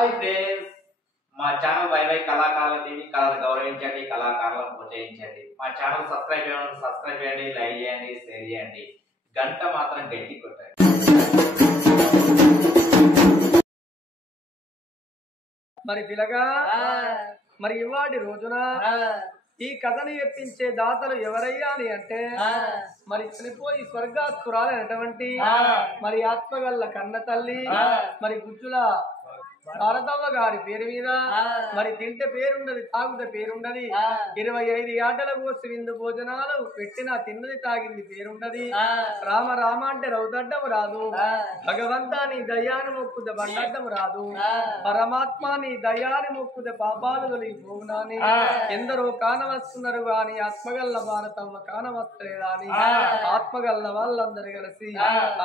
Hi friends, మా channel why కళాకారుల TV కళను గౌరవించండి, కళాకారులను ప్రోత్సహించండి. మా ఛానల్ సబ్స్క్రైబ్ చేయండి, లైక్ చేయండి, షేర్ చేయండి, గంట మాత్రం గట్టి కొట్టండి. మరి పిలగా మరి ఇవాటి రోజున ఈ కథను చెప్పించే దాతలు ఎవరయ్యా అని అంటే మరి చనిపోయి స్వర్గాత్తురాలైనటువంటి మరి ఆత్మగల్ల కన్న తల్లి మరి గుజ్జుల భారతవ్వ గారి పేరు మీద మరి తింటే పేరుండది, తాగుతే పేరుండది. 25 ఆటల కోసి విందు భోజనాలు పెట్టిన తిన్నది తాగింది పేరుండది. రామ రామ అంటే రౌదడ్డం రాదు, భగవంతా నీ దయాన్ని మొక్కుతే బండడ్డం రాదు, పరమాత్మ నీ దయాన్ని మొక్కుతే పాపాలు తొలగిపోవునాని ఎందరో కానవస్తున్నారు గాని ఆత్మగల్ల భారతమ్మ కానవస్తలేదని ఆత్మగల్ల వాళ్ళందరూ కలిసి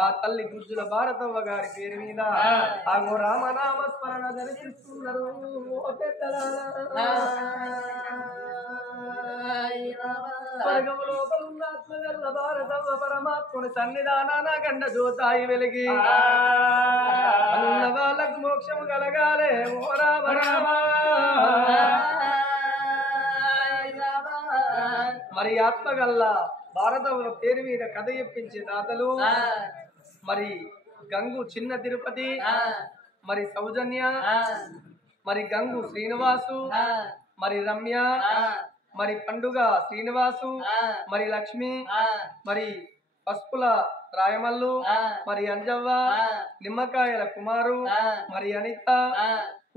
ఆ తల్లి గుజ్జుల భారతవ్వ గారి పేరు మీద ఆగో రామనామ దర్శిస్తున్నారు. ఆత్మగల్ల భారతవ్వ పరమాత్ముని సన్నిధానాన గండ జ్యోతాయి వెలిగి ఉన్న వాళ్ళకు మోక్షము కలగాలే. ఓ రామ రామ. మరి ఆత్మగల్ల భారతవ్వ పేరు మీద కథ చెప్పించే దాతలు మరి గంగు చిన్న తిరుపతి, మరి సౌజన్య, మరి గంగు శ్రీనివాసు, మరి రమ్య, మరి పండుగ శ్రీనివాసు, మరి లక్ష్మి, మరి పసుపుల రాయమల్లు, మరి అంజవ్వ, నిమ్మకాయల కుమారు, మరి అనిత,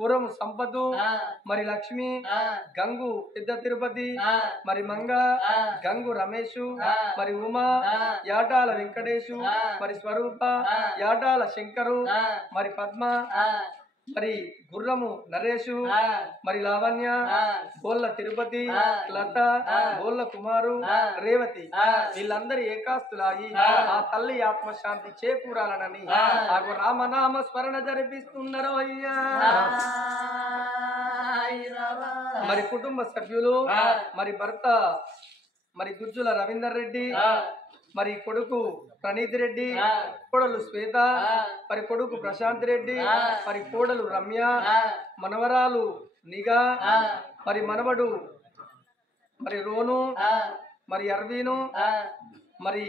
పూరము సంపతు, మరి లక్ష్మి, గంగు పెద్ద తిరుపతి, మరి మంగ, గంగు రమేషు, మరి ఉమా, యాటాల వెంకటేశు, మరి స్వరూప, యాటాల శంకరు, మరి పద్మ, మరి గుర్రము నరేషు, మరి లావణ్య, బోళ్ళ తిరుపతి, లత, బోళ్ళ కుమారు, రేవతి వీళ్ళందరి ఏకాస్తులాగి ఆ తల్లి ఆత్మశాంతి చేకూరాలనని ఆగు రామనామ స్మరణ జరిపిస్తున్నారు అయ్యా. మరి కుటుంబ సభ్యులు మరి భర్త మరి గుజ్జుల రవీందర్ రెడ్డి, మరి కొడుకు ప్రణీత్ రెడ్డి, కోడలు శ్వేత, మరి కొడుకు ప్రశాంత్ రెడ్డి, మరి కోడలు రమ్య, మనవరాలు నిగా, మరి మనవడు మరి రోను, మరి అర్వీను, మరి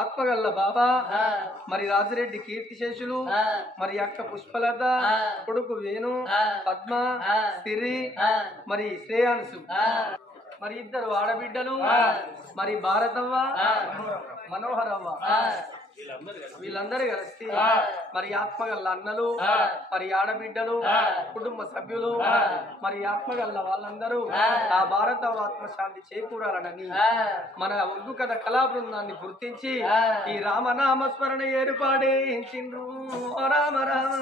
ఆత్మగల్ల బాబా, మరి రాజిరెడ్డి కీర్తిశేషులు, మరి అక్క పుష్పలత, కొడుకు వేణు, పద్మ, సిరి, మరి శ్రేయాంశు, మరి ఇద్దరు ఆడబిడ్డలు మరి భారతవ్వ, మనోహరవ్వ వీళ్ళందరూ కలిసి మరి ఆత్మగల్ల అన్నలు, మరి ఆడబిడ్డలు, కుటుంబ సభ్యులు, మరి ఆత్మగల్ల వాళ్ళందరూ ఆ భారతవ్వ ఆత్మశాంతి చేకూరాలనని మన ఉర్దూ కథ కళా బృందాన్ని గుర్తించి ఈ రామనామస్మరణ ఏర్పాటించిండ్రు. రామ రామ.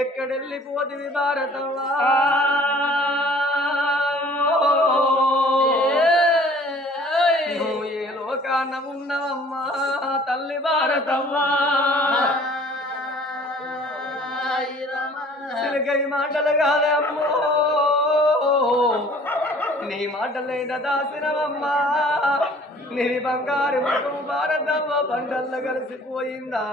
ఎక్కడెళ్ళిపోతుంది భారతవ్వా, నువ్వు ఏ లోకాన ఉన్నవమ్మా తల్లి భారతవ్వా. సిలకై మాటలు కాదే అమ్మో, నీ మాటలైన దాసినవమ్మా. నీ బంగారు ముఖం భారతవ్వ బండల్లో కలిసిపోయిందా.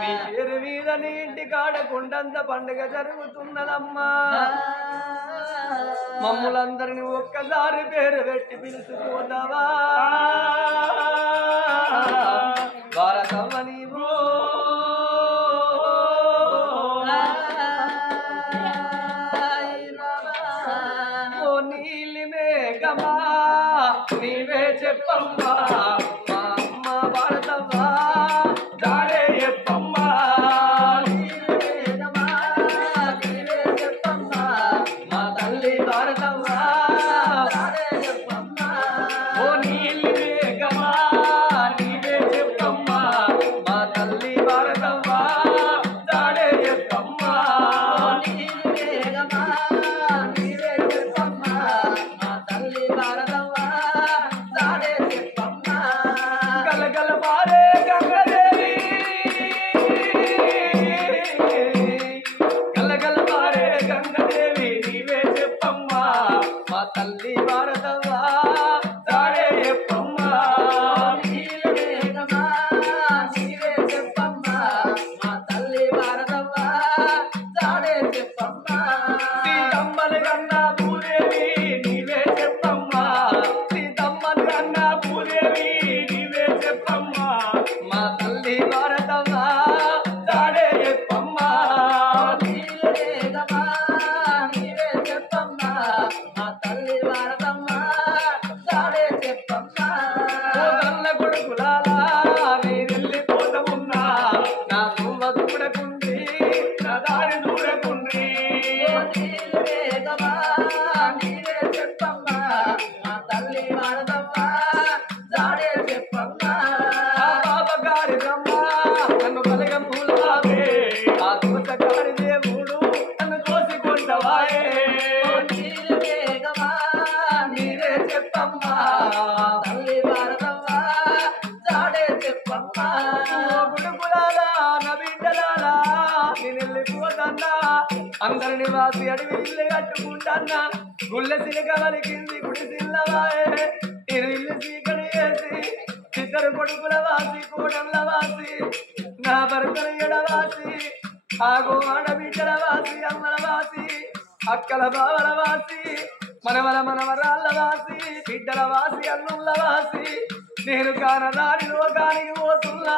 నీ పేరు మీద నీ ఇంటి కాడ కొండంత పండుగ జరుగుతున్నదమ్మా. మమ్ములందరినీ ఒక్కసారి పేరు పెట్టి పిలుచుకోదావా భారతవ్వ నీవు. ఓ నీలి మేఘమా నీవే చెప్పమ్మా, మా అమ్మ భారతవ్వ దారే చెప్పమ్మా. మా తల్లి భారతవ్వ ఓ నీలి మేఘమా నీవే చెప్పమ్మా, మా తల్లి భారతవ్వ దారే చెప్పమ్మా. గలగల మారే గంగదేవి, గలగల మారే గంగదేవి నీవే చెప్పమ్మా, మా తల్లి భారతవ్వ దాడే చెప్పమ్మా. దారి దూరకుండ్రి చెప్పమ్మా మా తల్లి వాడదమ్మా దాడే చెప్పమ్మా బాబగారి బ్రహ్మ నన్ను బలగమూలావే ఆ దూతగారి దేవుడు నన్ను దోసికొండవాయే నీరే చెప్పమ్మా తల్లి వాడదమ్మా దాడే చెప్పమ్మా గుడుగులాలా నా బిడ్డలాలా నేను వెళ్ళిపోతన్నా అందరిని వాసి అడివి ఇల్లు కట్టుకుంటన్నా గుళ్ళ సిలకవలి కింది గుడి సిల్లవాయే నేను ఇల్లు చీకటి వేసి ఇద్దరు కొడుకుల వాసి కోడళ్ళ వాసి నా భర్తల ఎడవాసి ఆగో ఆడబిడ్డల వాసి అమ్మల వాసి అక్కల బావల వాసి మనవల మనవరాళ్ళ వాసి బిడ్డల వాసి అల్లుళ్ళ వాసి నేను కానరాని లోకానికి పోతున్నా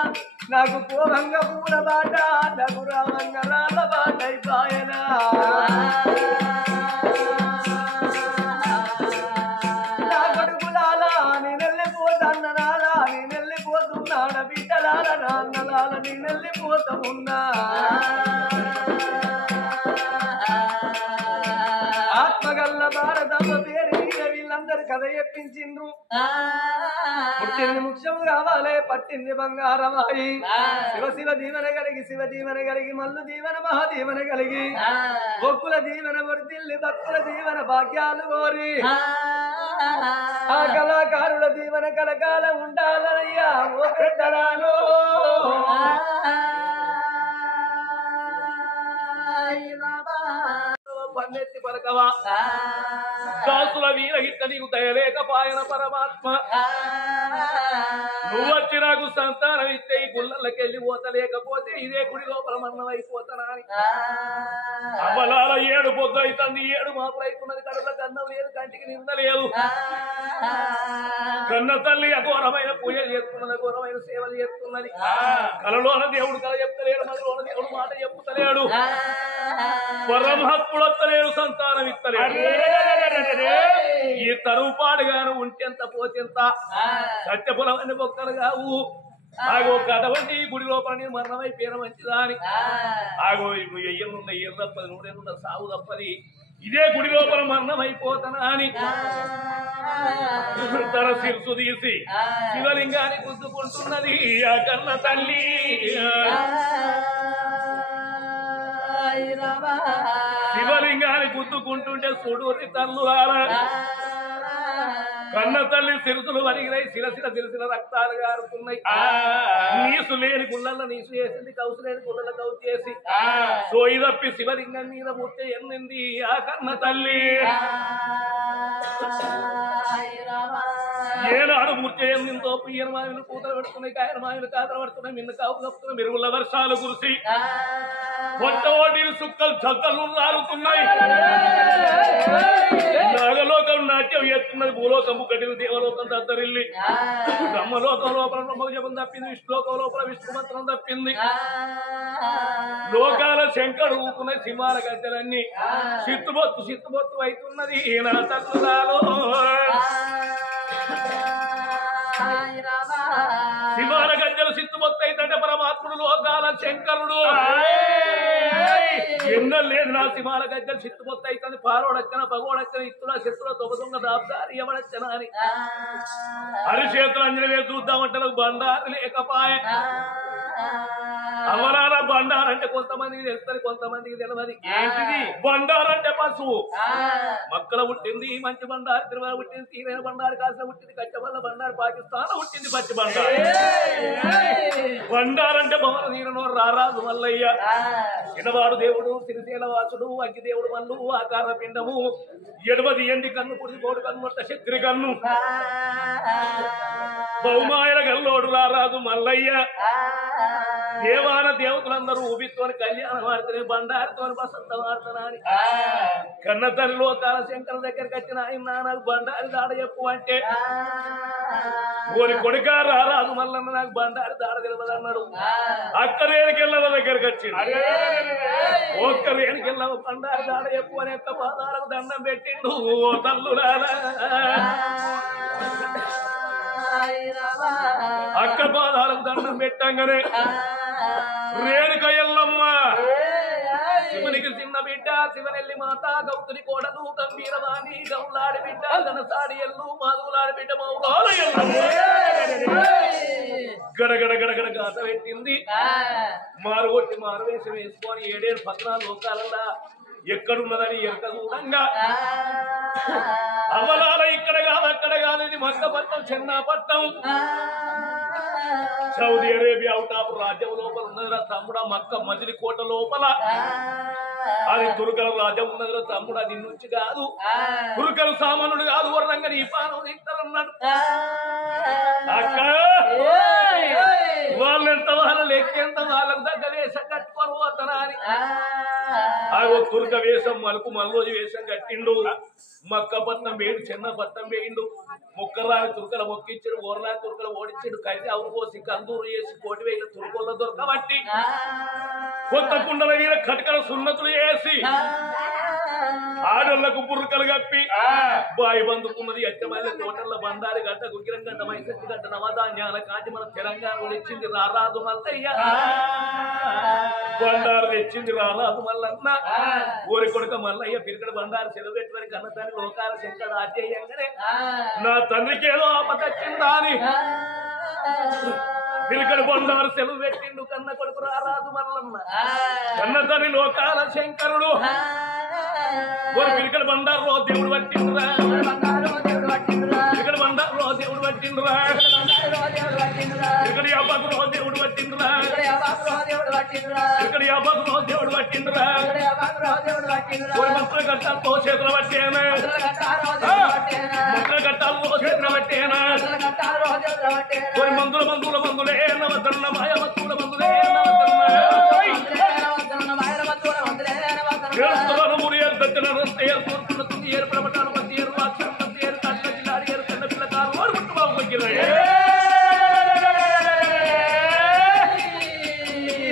నాకు పోవంగ పూల బాట నాకు రావంగ రాళ్ళ బాట అయిపోయనా నా కొడుకులాలా నేను వెళ్ళిపోతన్ననాలా నేను వెళ్ళిపోతున్నాడ బిడ్డలాల నాన్నలాల నేను వెళ్ళిపోతామున్నా ఆత్మగల్ల భారతమ్మ పేరు మీద వీళ్ళందరూ కథ చెప్పించిండ్రు పుట్టింది ముఖ్యం కావాలి పట్టింది బంగారమాయి శివ శివ దీవెన కలిగి మల్లు దీవెన మహాదీవెన కలిగి బొక్కుల దీవెన వర్దిల్లి భక్తుల దీవెన భాగ్యాలు కోరి ఆ కళాకారుల దీవెన కలకాల ఉండాలనయ్యా ఓ పెద్దలాను పన్నెత్తి పలకవా దాసుల వీరగిట్ట నీకు దయలేకపాయన పరమాత్మ నువ్వొచ్చి నాకు సంతానం ఇస్తే ఈ గుళ్ళకెళ్ళి పోతలేకపోతే ఇదే గుడి లోపల మరణం అయిపోతానా అని అమలాల 7 పొద్దు అవుతుంది 7 మాపులు అవుతున్నది కడుపుల కన్నం లేదు కంటికి నింద లేదు కన్న తల్లి అఘోరమైన పూజలు చేస్తున్నది అఘోరమైన సేవలు చేస్తున్నది కలలోన దేవుడు కల చెప్తలేడు మదిలోన దేవుడు మాట చెప్తలేడు పరమహత్తుడు వస్తలేడు సంతానం ఇస్తలేడు ఈ తరువు పాడుగాను ఉంటెంత పోతెంత సత్యపులమైన బొక్కలు కావు ఆగో కథ వంటి ఈ గుడి లోపల నేను మరణమైపోయిన మంచిదా అని ఆగో ఎయ్యనున్న ఏరు తప్పది నూనెనున్న సాగు తప్పది ఇదే గుడి లోపల మరణం అయిపోతానా అని తన శిరసు తీసి శివలింగాన్ని గుద్దుకుంటున్నది ఆ కన్న తల్లి శివలింగాన్ని గుద్దుకుంటుంటే సుడూరి తల్లులారా కన్న తల్లి సిరుసులు వరిగినాయి సిరసిల రక్తాలు గారుతున్నాయి నీసు లేని గుళ్ళల్లో నీసు చేసింది కౌసు లేని గుళ్ళలో కౌసు చేసి సోయి తప్పి శివలింగం మీద ముట్టే ఎన్నింది ఆ కన్న తల్లి ఏనాడు మూర్తి ఎంతో ఈయన మాయలు కూతలు పెడుతున్నాయి కాయన మాయలు కాతలు పడుతున్నాయి మిన్న కాపు కప్పుతున్నాయి మెరుగుల వర్షాలు కురిసి కొత్త ఓటీలు సుక్కలు చక్కలు నారుతున్నాయి నాగలోకం నాట్యం చేస్తున్నది భూలోకము కట్టిన దేవలోకం దద్దరిల్లి బ్రహ్మలోకం లోపల బ్రహ్మజపం తప్పింది విష్ణులోకం లోపల విష్ణు మంత్రం తప్పింది లోకాల శంకడు ఊపుకున్న సింహాల గద్దెలన్నీ సిత్తుబొత్తు అవుతున్నది నా తల్లురాలో సింహాల గద్దెలు సిత్తుబొత్తు అవుతుంటే పరమాత్ముడు లోకాల శంకరుడు ఎన్నో లేదు నా సింహాల గద్దెలు సిత్తుబొత్తు అవుతుంది పారోడక్కన పగోడక్కన ఇత్తుల శత్రుల తొగదొంగ దాబ్దారి ఎవడచ్చన అని హరిచేతులు అంజనవే చూద్దామంటే బండారు లేకపాయ అవరాల బండారంటే కొంతమందికి తెలుస్తుంది కొంతమందికి తెలియదు ఏంటిది బండారంటే పశువు మక్కల పుట్టింది మంచి బండారు తిరుమల పుట్టింది తీరైన బండారు కాసిన పుట్టింది కచ్చవల్ల బండారు పాకిస్తాన్ పుట్టింది పచ్చి బండారు బండారంటే భవన తీరనో రారాజు మల్లయ్య చిన్నవాడు దేవుడు సిరిశీల వాసుడు అగ్గి దేవుడు మల్లు ఆకార పిండము ఎడవది ఎండి కన్ను పుడి కోడు కన్ను మొట్ట శత్రి కన్ను బహుమాయల గల్లోడు రారాజు మల్లయ్య దేవాన దేవతలందరూ ఊబితోని కళ్యాణం ఆడుతున్న బండారితో బసంతం ఆడుతున్నాని కన్న తల్లి లోకాల శంకర దగ్గరికి వచ్చిన ఆయన నాకు బండారి దాడ చెప్పు అంటే ఓరి కొడుక రారాజు మల్లన్న నాకు బండారి దాడ తెలియదు అన్నాడు అక్క రేణుకెళ్ళ దగ్గరికి వచ్చింది ఒక్క రేణుకెళ్ళ బండారి దాడ చెప్పు అని యొక్క పాదాలకు దండం పెట్టిండు ఓ తల్లురాలా అక్క పాదాలకు దండం పెట్టంగానే రేణుక ఎల్లమ్మ ఇది చిన్న బిడ్డ శివనెల్లి మాత గౌతుని కోడలు గంభీరవాణి గౌలాడి బిడ్డ గనసాడి ఎల్లు మాధులాడి బిడ్డ మౌరాల గడగడ గడగడ గాత పెట్టింది మారు కొట్టి మారు వేషం వేసుకొని 7 14 లోకాలల్లా ఎక్కడున్నదని ఎరక చూడంగా అవలాల ఇక్కడ కాదు అక్కడ కాదు ఇది మక్కపట్నం చెన్నాపట్నం సౌదీ అరేబియా అవుటాపు రాజ్యం లోపల ఉన్నదిరా తమ్ముడా మక్క మజిలి కోట లోపల అది తురుకల రాజ్యం ఉన్నదిరా తమ్ముడా నీ నుంచి కాదు తురుకలు సామానుడు కాదు వర్ణంగా నీ పానం తింటారన్నాడు అక్క వాళ్ళెంత వాళ్ళ లెక్కెంత వాళ్ళకు దగ్గర వేషం కట్టుకొని పోతానా అని ఆగో తుర్క వేషం మలుకు మల్లోజు వేషం కట్టిండు మక్కపట్నం వేడు చిన్నపట్నం వేయిండు ముక్కరాని తుర్కల మొక్కించాడు ఓర్రాని తుర్కలు ఓడించాడు కైతే అవును పోసి కందూరు చేసి 1,000 తుర్కోళ్ళ దొరకబట్టి కొత్త కుండల మీద కటకల సున్నతులు వేసి ఆడళ్లకు బుర్రకలు కప్పి బాయి బందుకున్నది అచ్చమైన తోటల బండారి గడ్డ గుగ్గిరం గడ్డ మైసెత్తి గడ్డ నవధాన్యాల కాంచి మన తెలంగాణలో తెచ్చింది రారాదు మల్లయ్య బండారు తెచ్చింది రారాదు మల్లన్న ఊరి కొడుక మల్లయ్య పిరికడ బండారు సెలవు పెట్టుకుని కన్నతాని లోకాల శంకర ఆధ్యేయంగానే నా తండ్రికి ఏదో ఆపదచ్చిందా అని పిరికడ బండారు సెలవు పెట్టిండు కన్న కొడుకు రారాదు మల్లన్న కన్నతని లోకాల శంకరుడు పిరికడ బండారులో దేవుడు పట్టిండురా పిరికడ బండారులో దేవుడు పట్టిండురా పిరికడ యాబాకులో దేవుడు పట్టిండురా పిరికడ యాబాకులో దేవుడు పట్టిండురా మంత్రుల గట్టాలతో చేతులు పట్టేనా మంత్రుల గట్టాలతో చేతులు పట్టేనా మందుల మందుల మందులే నవతన్న మాయవత్తుల మందులే ఏర్పడబట్టాను ప్రతి ఏరు అక్షరం ప్రతి ఏరు కట్ల జిల్లాడి ఏరు కన్న పిల్లకారు వారు పుట్టు బాబు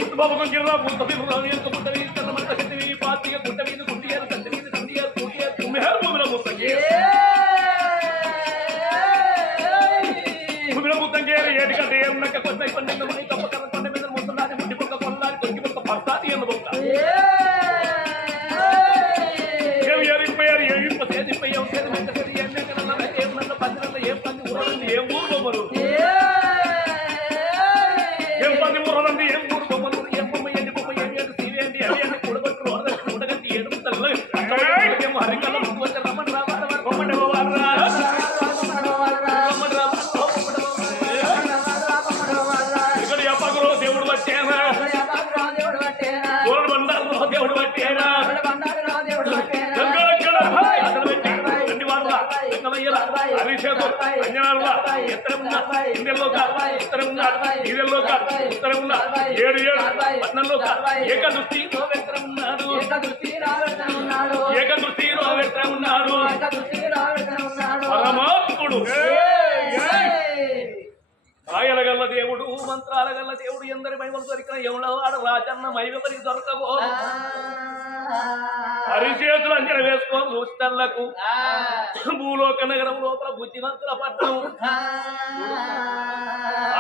పుట్టుబాబు కొంచెరా పుట్ట ఎంత పుట్ట వీధి కన్న మంట కట్టి వీధి పాతిగా పుట్ట వీధి గుంటి ఏరు కంటి వీధి కంటి ఏరు కూటి ఏరు కుమ్మిహారు భూమిలో ముత్తంగేరు ఏటికంటే ఏమున్నక కొత్త పండుగ మై కప్ప కర్ర కొండ మీద ముత్తందాని ముట్టి పొక్క కొల్లారి కొరికి పొక్క పడతాది ఎన్న పొక్క ఏం ఊరు బొమ్మలు ఏం పంది ఊరదండి ఏం ఊరు బొమ్మలు ఏం బొమ్మ ఏంటి బొమ్మ ఏం ఏంటి సీవేంటి అవి అన్ని కూడబట్టు ఉండగట్టి ఏడు ఏం హరికల్ల ముందు వచ్చి రమ్మని రమ్మని ఇక్కడ ఎప్పగలో దేవుడు పట్టేనా గోరడు బండారులో దేవుడు పట్టేనా అంజనాలుగా ఎత్తరమున్నా ఇందెల్లోగా ఉత్తరమున్నా ఇదెల్లోగా ఉత్తరమున్నా 7 పట్నంలోగా ఏకదృష్టిలో వెత్తరమున్నాడు ఏకదృష్టిలో వెత్తరమున్నాడు పరమాత్ముడు ఆయలగల్ల దేవుడు మంత్రాల గల్ల దేవుడు ఎందరి మహిమలు దొరికిన ఎవడవాడు రాజన్న మహిమని దొరకబో అరిచేతులు అంజన వేసుకొని చూస్తళ్లకు భూలోక నగరం లోపల బుద్ధిమంతుల పట్టణం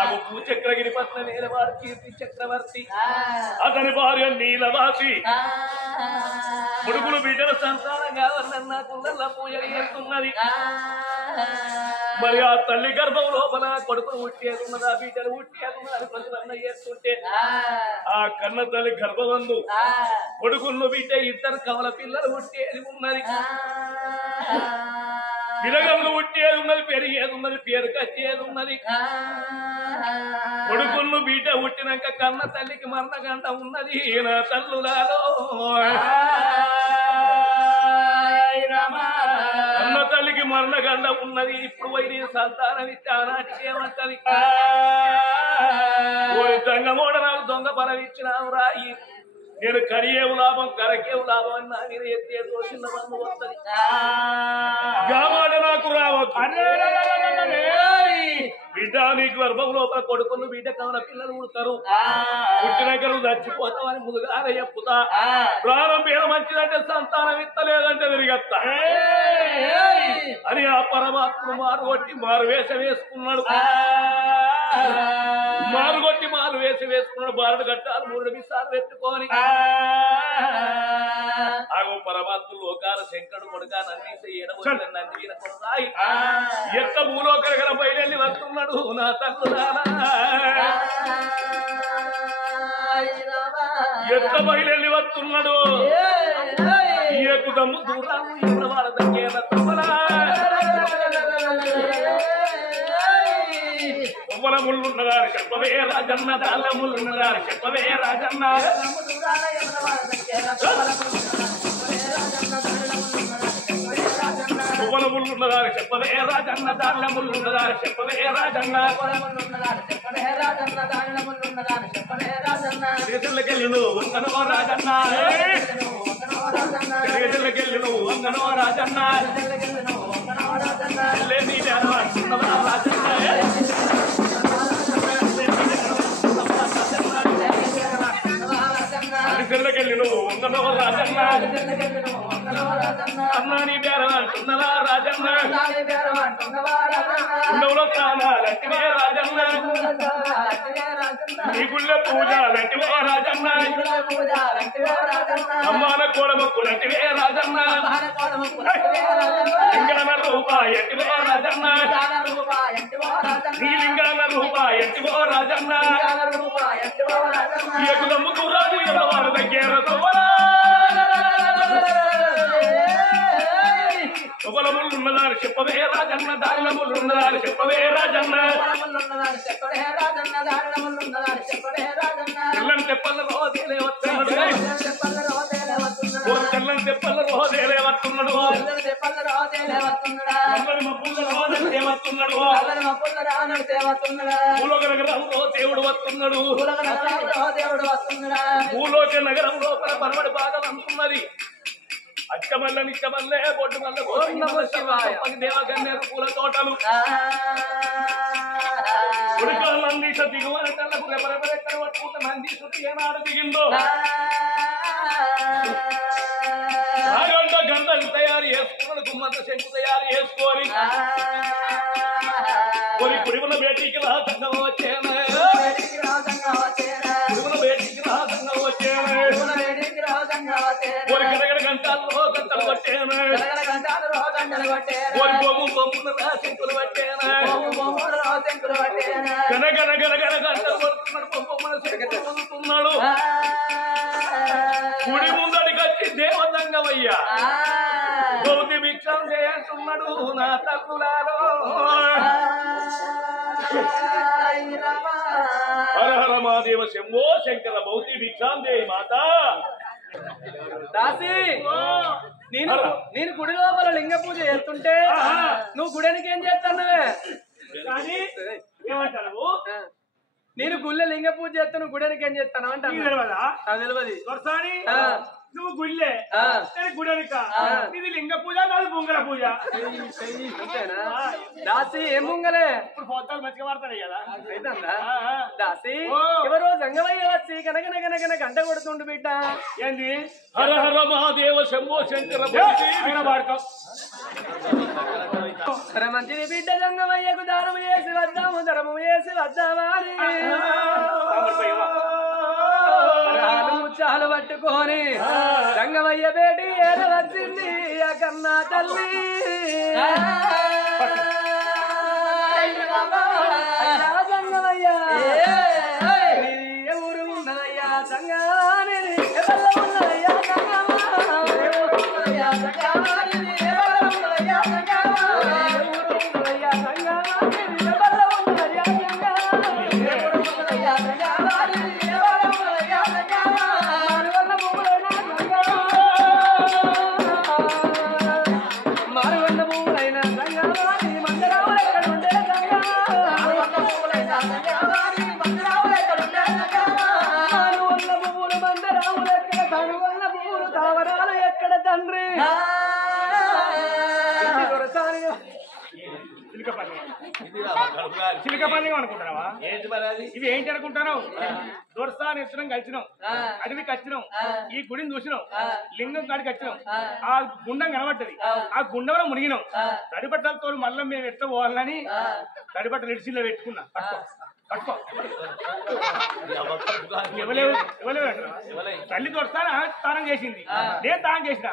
ఆగు భూచక్రగిరి పట్నం నేలవాడు కీర్తి చక్రవర్తి అతని భార్య నీలవాసి కొడుకులు బిడ్డల సంతానం కావాలన్న కుండల పూజ చేస్తున్నది మరి ఆ తల్లి గర్భం లోపల కొడుకులు ఉట్టేకున్నదా బిడ్డలు ఉట్టేకున్నది ప్రజలన్న చేస్తుంటే ఆ కన్న తల్లి గర్భవందు కొడుకులు బిడ్డ 2 కవల పిల్లలు ఉట్టేది ఉన్నది పిలగళ్ళు ఉట్టేది ఉన్నది పెరిగేది ఉన్నది పేరు కట్టేది ఉన్నది కొడుకులు బిడ్డ ఉట్టినాక కన్న తల్లికి మరణగంట ఉన్నది నా తల్లులాలో కన్న తల్లికి మరణగండ ఉన్నది ఇప్పుడు వైరి సంతానం ఇచ్చానట్టేమంటది దంగమోడనాలు దొంగ బలం ఇచ్చినావు రాయి నేను కడియేవు లాభం కరకేవు లాభం అన్నా నేను ఎత్తే దోషిన్న బంధు వస్తుంది నాకు రావచ్చు బిడ్డ నీకు గర్భం లోపల కొడుకులు బిడ్డ కవల పిల్లలు పుడతారు పుట్టినాక చచ్చిపోతామని ముందుగానే చెప్పుతా ప్రాణం పేరు మంచిదంటే సంతానం ఇత్తలేదంటే తిరిగత్తా అని ఆ పరమాత్మ మారుగొట్టి మారువేషం వేసుకున్నాడు మారుగొట్టి మారువేషం వేసుకున్నాడు బారుడు గట్టాలు 3 విషాలు పెట్టుకొని పరమాత్మ లోకాల శంకరుడు కొడుక నంది నంది కొడుకాయి ఎక్క భూలోకరగల బయలు వస్తున్నాడు నా తల్లులారా ఎక్క బయలు వస్తున్నాడు ఎక్కుదమ్ము దూరాలు ఎవరు వాళ్ళ దగ్గర తప్పలా కొవ్వల ముళ్ళున్నదారు చెప్పవే రాజన్న దాళ్ళ ముళ్ళున్నదారు చెప్పవే రాజన్న కొవ్వల ముళ్ళున్నదారు చెప్పవే రాజన్న దాళ్ళ ముళ్ళున్నదారు చెప్పవే రాజన్న చేతులకెళ్ళి నువ్వు వంగనో రాజన్న చేతులకెళ్ళి నువ్వు వంగనో రాజన్న లేని రాజన్న అరిసెల్లకెళ్ళి నువ్వు వంగనో రాజన్న అన్నా నీ బేరం అంటున్నదా రాజన్న ఉండవులో స్నానాలంటివే రాజన్న నీ గుళ్ళ పూజలంటివే రాజన్న అమ్మాన కోడమక్కులంటివే రాజన్న లింగాన రూపాయంటివో రాజన్న నీ లింగాన రూపాయంటివో రాజన్న ఎక్కుదమ్ము కూరాదు ఎవరు దగ్గర ముళ్ళున్నదారు చెప్పవే రాజన్న దారిన ముళ్ళున్నదారు చెప్పవే రాజన్న తెల్లని తెప్పల రోజేలే వస్తున్నాడు తెల్లని తెప్పల రోజేలే వస్తున్నాడు భూలోక నగరంలో దేవుడు వస్తున్నాడు భూలోక నగరం లోపల పరమడి భాగం అనుకున్నది అచ్చమల్ల నిచ్చమల్లే బొడ్డు మల్ల దేవగన్నేరు పూల తోటలు ఉడకాలంది దిగువన కళ్ళకు రెపరెపరెక్కడ పట్టుకుంటే నంది సుట్టి ఏనాడు దిగిందో గంటలు తయారు చేసుకున్నాడు గుమ్మంత శంకు తయారు చేసుకొని కొన్ని పురిముల బేటీకి రాతంగా వచ్చేనా పురిముల బేటీకి రాతంగా వచ్చేనా కొన్ని గడగడ గంటల్లో గంటలు పట్టేనా కొన్ని బొమ్ముల శంకులు పట్టేనా గనగన గనగన గంటలు పడుతున్నాడు బొమ్మల శంకులు పొందుతున్నాడు గుడి ముందడికి వచ్చి దేవతంగమయ్యా గౌతి భిక్షం చేస్తున్నాడు నా తల్లులారో హర హర మహాదేవ శంభో శంకర భౌతి భిక్షాం దేవి మాత దాసి నేను గుడి లోపల లింగ పూజ చేస్తుంటే నువ్వు గుడికి ఏం చేస్తున్నావే ఏమంటావు నేను గుళ్ళ లింగ పూజ చేస్తా నువ్వు గుడికి ఏం చేస్తాను అంటాను తెలియదు నువ్వు గుళ్ళే గుడనిక ఇది లింగ పూజ కాదు బొంగర పూజ దాసి ఏం బొంగలే ఇప్పుడు పోతాలు మంచిగా పడతాడు కదా అయితుందా దాసి ఎవరో జంగమయ్య వచ్చి కనకనకనకన గంట కొడుతుండు బిడ్డ ఏంది హర హర మహాదేవ శంభో శంకర సరే మంచిది బిడ్డ జంగమయ్యకు దానము చేసి వద్దాము ధర్మము చేసి వద్దామా ముచ్చాలు పట్టుకొని రంగమయ్య బేటి ఏడ వచ్చింది ఆ కన్నా తల్లి రంగమయ్య ఏ ఊరు ఉన్నదయ్యా సంగాని ఉన్నదయ్యా చిలిక పండుగ అనుకుంటున్నావా ఇవి ఏంటి అనుకుంటున్నావు దొరసాని ఎత్తున్నాం కలిసినాం అడవికి వచ్చినాం ఈ గుడిని చూసినాం లింగం కాడికి వచ్చినాం ఆ గుండం కనబడ్డది ఆ గుండంలో మునిగినాం తడిబట్టలతో మళ్ళీ మేము ఎట్లా పోవాలని తడిబట్టలు ఇడిచిలో పెట్టుకున్నా పట్టుకో తల్లి దొరసాని తానం చేసింది నేను తానం చేసిన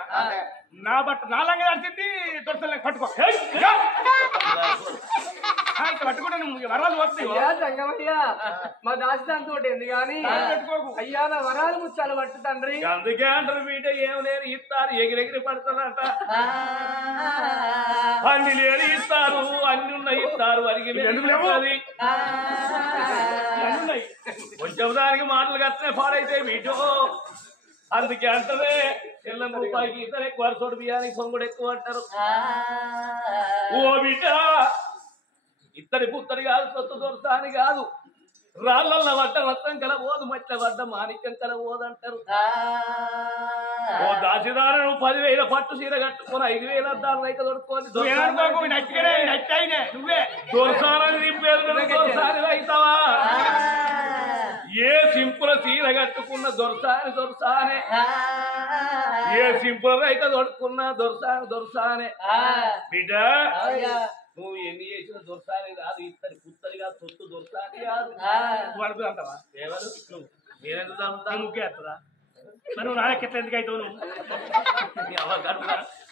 నా బట్ట నా లంగా నడిచింది దొరసలే పట్టుకో పట్టుకుంటే వరాలు వస్తాయి మా దాసిదాంతో ఉంది కానీ అయ్యా నా వరాలు ముచ్చాలు పట్టు తండ్రి అందుకే అంటారు బిడ్డ ఏం లేని ఇస్తారు ఎగిరెగిరి పడతారంట అన్ని లేని ఇస్తారు అన్ని ఉన్నాయి ఇస్తారు అడిగి కొంచెం దానికి మాటలు కట్టిన పాడైతే బిడ్డో అందుకే అంటదే చెల్లం రూపాయికి ఇతర ఎక్కువ వరసోడు బియ్యానికి పొంగుడు ఎక్కువ అంటారు ఓ బిడ్డ ఇత్తడి పుత్తడి కాదు సొత్తు దొరసాని కాదు రాళ్ళ వడ్డ మొత్తం కలబోదు మట్ల వడ్డ మాణిక్యం కలబోదంటారు ఓ దాసిదారులు 10,000 పట్టు చీర కట్టుకొని 5,000 అద్దాలు రైక దొరుకుకొని నువ్వే దొరసాలని నింపేది దొరసాని అవుతావా ఏ సింపుల్ చీర కట్టుకున్న దొరసానే ఏ సింపుల్ రైక దొడుకున్న దొరసానే బిడ్డ నువ్వు ఎన్ని చేసిన దొరసాని కాదు ఇత్తడి పుత్తడి కాదు సొత్తు దొరసాని కాదు వరకు అంటావా ఎవరు నువ్వు నేనెందుకు చదువుతాను నువ్వుకే వస్తుందా నువ్వు నాకెట్లా ఎందుకు అవుతావు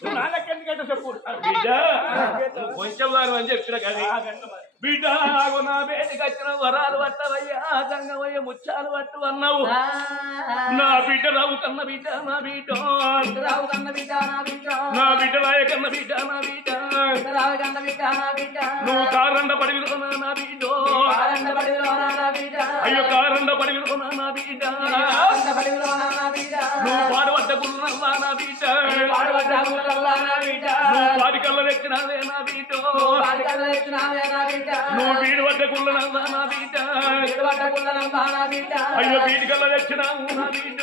నువ్వు నాకెందుకైతే చెప్పు బిడ్డ కొంచెం వారు అని చెప్పిన కానీ బిడ్డ నా బేటికి వచ్చిన వరాలు పట్టవయ్యా గంగవయ్య ముచ్చాలు పట్టు అన్నావు నా బిడ్డ రావు కన్న బిడ్డ నా బిడ్డ నా బిడ్డ రాయ కన్న బిడ్డ నా బిడ్డ నువ్వు కారండ పడి విరుకున్నా నా బిడ్డ అయ్యో కారండ పడి విరుకున్నా నా బిడ్డ నువ్వు పాడుపడ్డ గుళ్ళ నా బిడ్డ నువ్వు వాడి కళ్ళ ఎక్కినావే నా బిడ్డ నువ్వు వీడి వడ్డ గుళ్ళ నా బిడ్డ అయ్యో వీడి కళ్ళ తెచ్చినావు నా బిడ్డ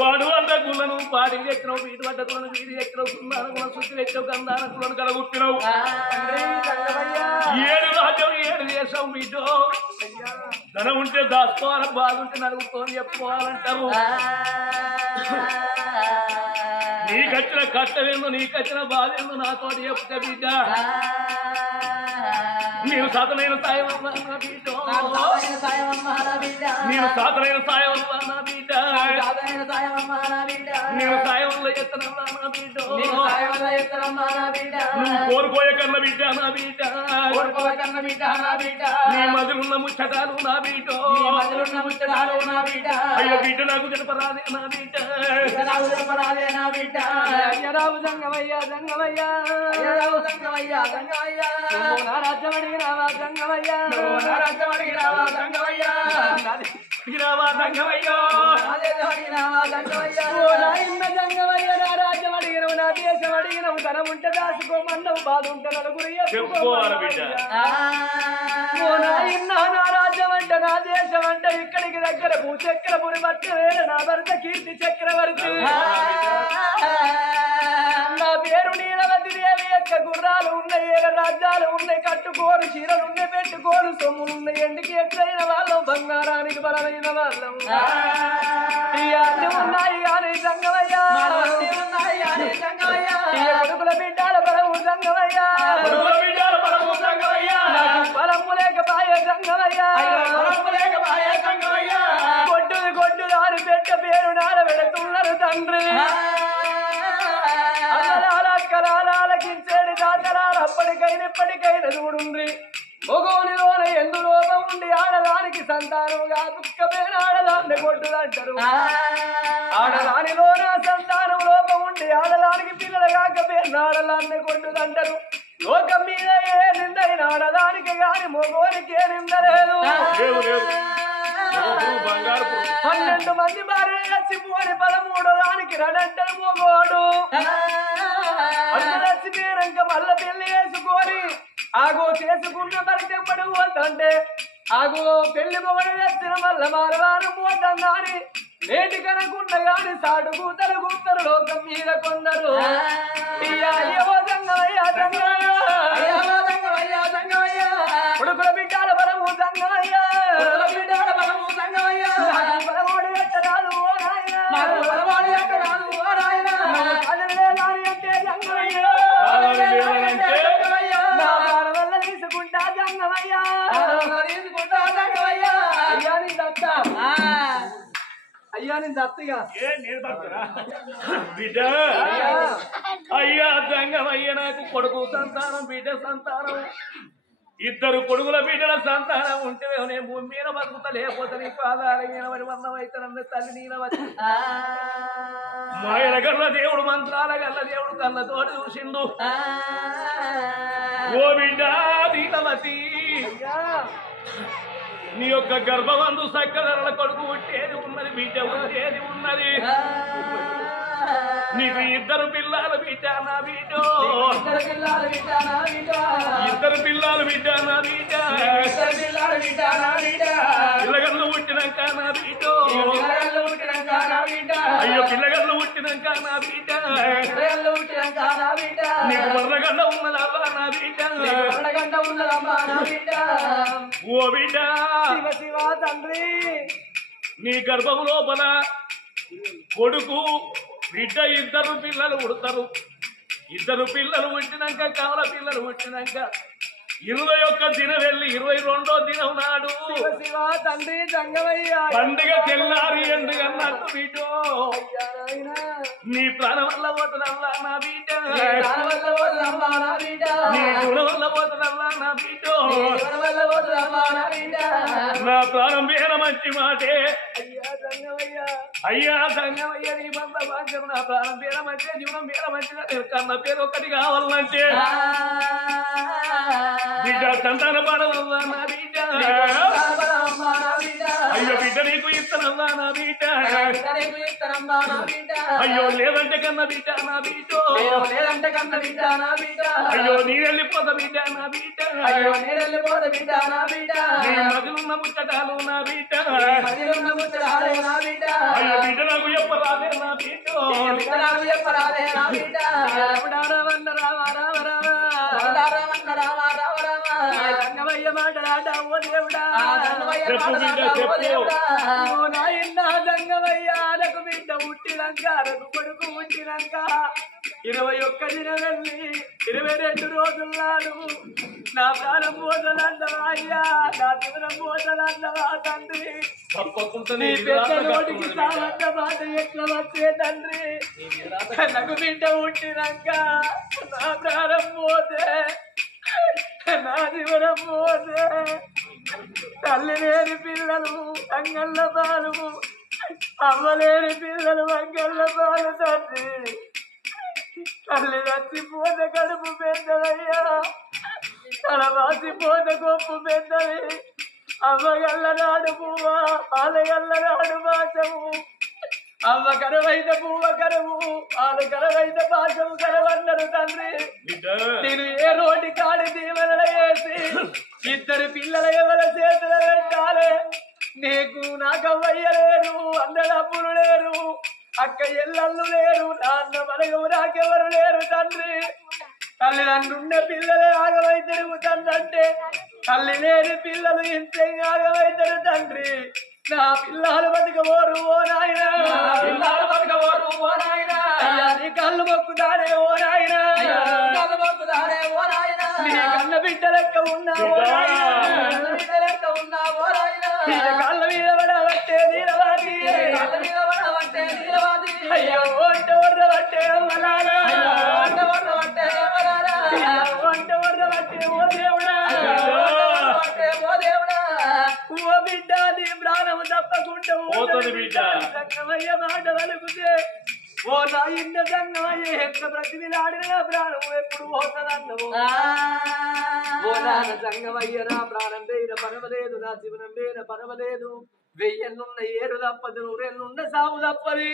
వాడు వడ్డ గుళ్ళను పాడికి ఎక్కినావు వీడి వడ్డ గుళ్ళను వీడి ఎక్కినావు గున్నాను సుత్తి తెచ్చావు గంధాన గుళ్ళను కలగుట్టినావు 7 రాజ్యం 7 దేశం బిడ్డ ధనం ఉంటే దాచుకోవాలి బాగుంటే నలుగుతోని చెప్పుకోవాలంటారు నీకచ్చిన కట్టలేందో నీకచ్చిన బాధ ఏందో నాతోటి చెప్తే బిడ్డ నేను సాధనైన సాయం అమ్మా నా బిడ్డ నేను సాధనైన సాయం అమ్మా నా బిడ్డ నేను సాయంలో ఎత్తనమ్మా నా బిడ్డ నువ్వు కోరుకోయ కన్న బిడ్డ నా బిడ్డ నీ మధులున్న ముచ్చటాలు నా బిడ్డ అయ్యో బిడ్డ నాకు తెలపరాదే నా బిడ్డ రావు సంగమయ్యా రాజ్యమడిగిరావా సంగమయ్యా సంగమయ్య నా రాజ్యం అడిగినవు నా దేశం అడిగినవు ధనం ఉంటే దాచుకోమన్నావు బాధ ఉంటే నలుగురు నా రాజ్యం అంటే నా దేశం అంటే ఇక్కడికి దగ్గర భూచక్రపురి బట్టి వేరే నా భర్త కీర్తి చక్రవర్తి నా పేరు నీలవతి దేవి యొక్క గుర్రాలు ఉన్నాయి 7 రాజ్యాలు ఉన్నాయి కట్టుకోరు చీరలు ఉన్నాయి పెట్టుకోరు సొమ్ములు ఉన్నాయి ఎండికి ఎక్కడైన వాళ్ళం బంగారానికి బలమైన వాళ్ళం ఇవన్నీ ఉన్నాయి కానీ సంగమయ్యా కొడుకుల బిడ్డాల బలము సంగమయ్యా బలము లేకపాయ సంగమయ్యా కొట్టు దాని పెట్ట పేరు నాల పెడుతున్నారు తండ్రి అక్కలాలకించేడి దాతలాలు అప్పటికైనా చూడుండ్రి మొగోనిలోన ఎందు లోపం ఉండి ఆడదానికి సంతానముగా దుఃఖమైన ఆడదాన్ని కొట్టుదంటారు ఆడదానిలోన సంతానం లోపం ఉండి ఆడదానికి పిల్లలు కాకపోయిన ఆడదాన్ని కొట్టుదంటారు లోకం మీద ఏ నిందైన ఆడదానికి గాని మొగోనికి ఏ నిందలేదు 12 మంది భార్య చచ్చిపోని 13వ దానికి రడంటారు మొగోడు చచ్చిపోయాక మళ్ళా పెళ్లి చేసుకొని ఆగో చేసుకున్న భర్తెప్పడు పోతంటే ఆగో పెళ్లి మొగడు తెచ్చిన మళ్ళా మారవారం పోతాం గాని నేటి కనకున్న గాని సాటు కూతలు కూతరు లోకం మీద కొందరు కొడుకుల బిడ్డాల బలము సంగమయ్యా బలమోడి ఎట్టరాలు ఓ నాయన అంటే సంగమయ్యా తీసుకుంటా సంగమయ్యా అయ్యా నేను దత్తిగా ఏ నేను భక్తురా బిడ్డ అయ్యా జంగమయ్య నాకు కొడుకు సంతానం బిడ్డ సంతానం ఇద్దరు కొడుకుల బిడ్డల సంతానం ఉంటే నేను భూమి మీద బతుకుతా లేకపోతే నీ పాదాలమైన మరి వర్ణం అయితే నన్ను తల్లి నీలవచ్చి మాయల గల్ల దేవుడు మంత్రాల గల్ల దేవుడు కళ్ళతోటి చూసిండు ఓ బిడ్డ నీలవతి నీ యొక్క గర్భమందు సక్కల కొడుకు పుట్టేది ఉన్నది బిడ్డ పుట్టేది ఉన్నది నీకు ఇద్దరు పిల్లలు బిడ్డ నా బిడ్డ ఇద్దరు పిల్లలు బిడ్డ నా బిడ్డ పిల్లగల్లు పుట్టినాక నా బిడ్డ అయ్యో పిల్లగల్లు పుట్టినాక నా బిడ్డ నీకు వర్రగడ్డ ఉన్నదమ్మా నా బిడ్డ ఓ బిడ్డ తండ్రి నీ గర్భము లోపల కొడుకు బిడ్డ ఇద్దరు పిల్లలు పుడతారు ఇద్దరు పిల్లలు పుట్టినాక కమల పిల్లలు పుట్టినాక 21 దినం వెళ్ళి 22వ దినం నాడు తండ్రి జంగమయ్య పండుగ తెల్లారి ఎందుకన్నట్టు బిడ్డ నీ ప్రాణం వల్ల పోతున్నల్లా నా బిడ్డ నీ గుణ వల్ల పోతున్నల్లా నా బిడ్డ నా ప్రాణం పేర మంచి మాటే అయ్యా సంగమయ్య నీ బంధ భాగ్యం నా ప్రాణం పేర మంచి జీవనం పేర మంచిగా కన్న పేరు ఒకటి కావాలంటే బిడ్డ సంతాన పడవల్లా నా బిడ్డ అయ్యో బిడ్డ నీకు ఇస్తానమ్మా నా బిడ్డ అయ్యో లేదంటే కన్న బిడ్డ నా బిడ్డ అయ్యో నీ వెళ్ళిపోతా బిడ్డ నా బిడ్డ నీ మదిలున్న ముచ్చటాలు నా బిడ్డ అయ్యో బిడ్డ నాకు చెప్పరాదే నా బిడ్డ జంగమయ్య మాటలాట ఓ దేవుడా జంగమయ్యాలకు బిడ్డ పుట్టినాక అరకు కొడుకు పుట్టినాక 21 దినం వెళ్ళి 22 రోజుల నాడు నా ప్రాణం పోతలందవా అయ్యా నా దూరం పోతలందవా తండ్రి నీ పెద్ద నోటికి సావంత మాట ఎట్లా వచ్చే తండ్రి నాకు బిడ్డ పుట్టినాక నా ప్రాణం పోతే నా జీవనం పోతే తల్లి లేని పిల్లలు అంగళ్ళ పాలు అమ్మలేని పిల్లలు అంగళ్ళ పాలు తండ్రి తల్లి చచ్చిపోతే కడుపు పెద్దదయ్యా తల వాసిపోతే గొప్ప పెద్దది అమ్మగల్ల నాడు పువ్వ పాలగల్ల నాడు మాసము అమ్మ కరవైతే పువ్వ కరవు పాలు కరవైతే పాశము కరవన్నారు తండ్రి నేను ఏ రోడ్డు కాడి దీవెనలు వేసి ఇద్దరు పిల్లల ఎవరి చేతులు పెట్టాలి నీకు నాకవ్వయ్య లేరు అన్నడప్పులు లేరు అక్క ఎల్లళ్ళు లేరు నాన్న మనకు నాకెవరు లేరు తండ్రి తల్లిదండ్రున్న పిల్లలే ఆగమై తిరుగుతుందంటే తల్లి లేని పిల్లలు ఇంతే ఆగమైతారు తండ్రి నా పిల్లలు బతికబోరు ఓ నాయన పిల్లలు బతికబోరు ఓ నాయన నీ కళ్ళు మొక్కుతానే ఓ నాయన కళ్ళు మొక్కుతానే ఓ నాయన నీ కన్న బిడ్డ లెక్క ఉన్నావు బిడ్డ లెక్క ఉన్నావు నాయన కళ్ళ మీద పడబట్టే నీలవాది కళ్ళ మీద పడబట్టే నీలవాది అయ్యో వంట వర్ర పట్టే అమ్మలారా వంట వర్ర పట్టే అమ్మలారా వంట వర్ర పట్టే ఓ దేవుడా ఓ దేవుడా ఓ బిడ్డ నీ ప్రాణము తప్పకుండా పోతుంది బిడ్డ సంగమయ్య మాట వలుకుతే ఓ నా ఇన్న సంగమయ్య ఎంత ప్రతిదిలాడిన నా ప్రాణము ఎప్పుడు పోతుందన్నవు ఓ నాన్న సంగమయ్య నా ప్రాణం వేయిన పరవలేదు నా జీవనం వేయిన పరవలేదు 1000 ఏరు తప్పదు 100 సాగు తప్పది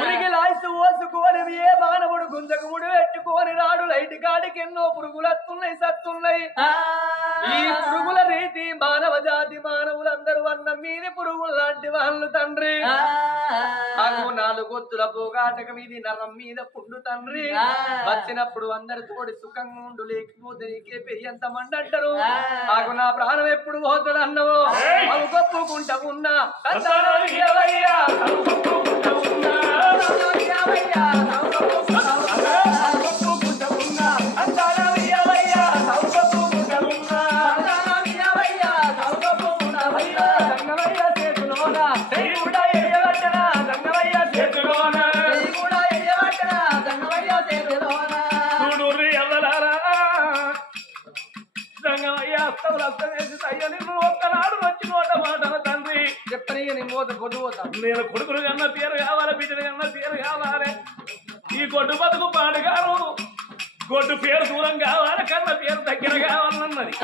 మురికి లాయిస్తూ ఓసుకోని ఏ మానవుడు గుంజకు ముడి పెట్టుకొని రాడు లైట్ కాడికి ఎన్నో పురుగులు వస్తున్నాయి సత్తున్నాయి ఈ పురుగుల రీతి మానవ జాతి మానవులందరూ అన్నం మీది పురుగులు లాంటి వాళ్ళు తండ్రి నాకు 4 గొత్తుల పోగాటకం ఇది నరం మీద పుండు తండ్రి వచ్చినప్పుడు అందరితోటి సుఖంగా ఉండు లేకపోతే నీకే పెరియంత మండంటారు నాకు నా ప్రాణం ఎప్పుడు పోతుంది అన్నవో అవు గొప్పుకుంటా ఉన్నా హస్తం వేసి అయ్యా నిన్ను ఒక్కనాడు వచ్చి నోట మాటల తండ్రి చెప్పని నీ మోత కొట్టు పోతా నేను కొడుకులు కన్నా పేరు కావాలి బిడ్డలు కన్నా పేరు కావాలి ఈ గొడ్డు బతుకు పాడుగాను గొడ్డు పేరు దూరం కావాలి కన్నా పేరు దగ్గర కావాలన్నది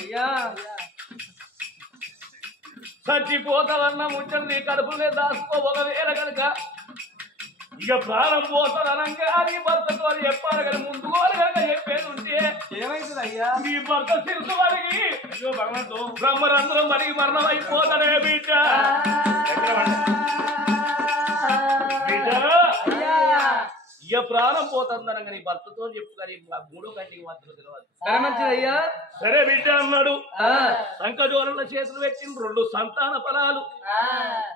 అయ్యా చచ్చిపోతావన్న ముచ్చని నీ కడుపునే దాసుకో ఒకవేళ కనుక ఇక ప్రాణం పోతాదనంగా నీ భర్తతో చెప్పాలి కానీ ముందుకోవాలి కనుక చెప్పేది ఉంటే ఏమైతుంది అయ్యా నీ భర్త శిరసు వరిగి బ్రహ్మరంధ్రం వరిగి మరణం అయిపోతాడే బిడ్డ ఇక ప్రాణం పోతుందనగా నీ భర్తతో చెప్పు కానీ మూడో కంటికి మాత్రం తెలియదు సరే మంచిదయ్యా సరే బిడ్డ అన్నాడు సంకజోరల చేతులు పెట్టిన 2 సంతాన ఫలాలు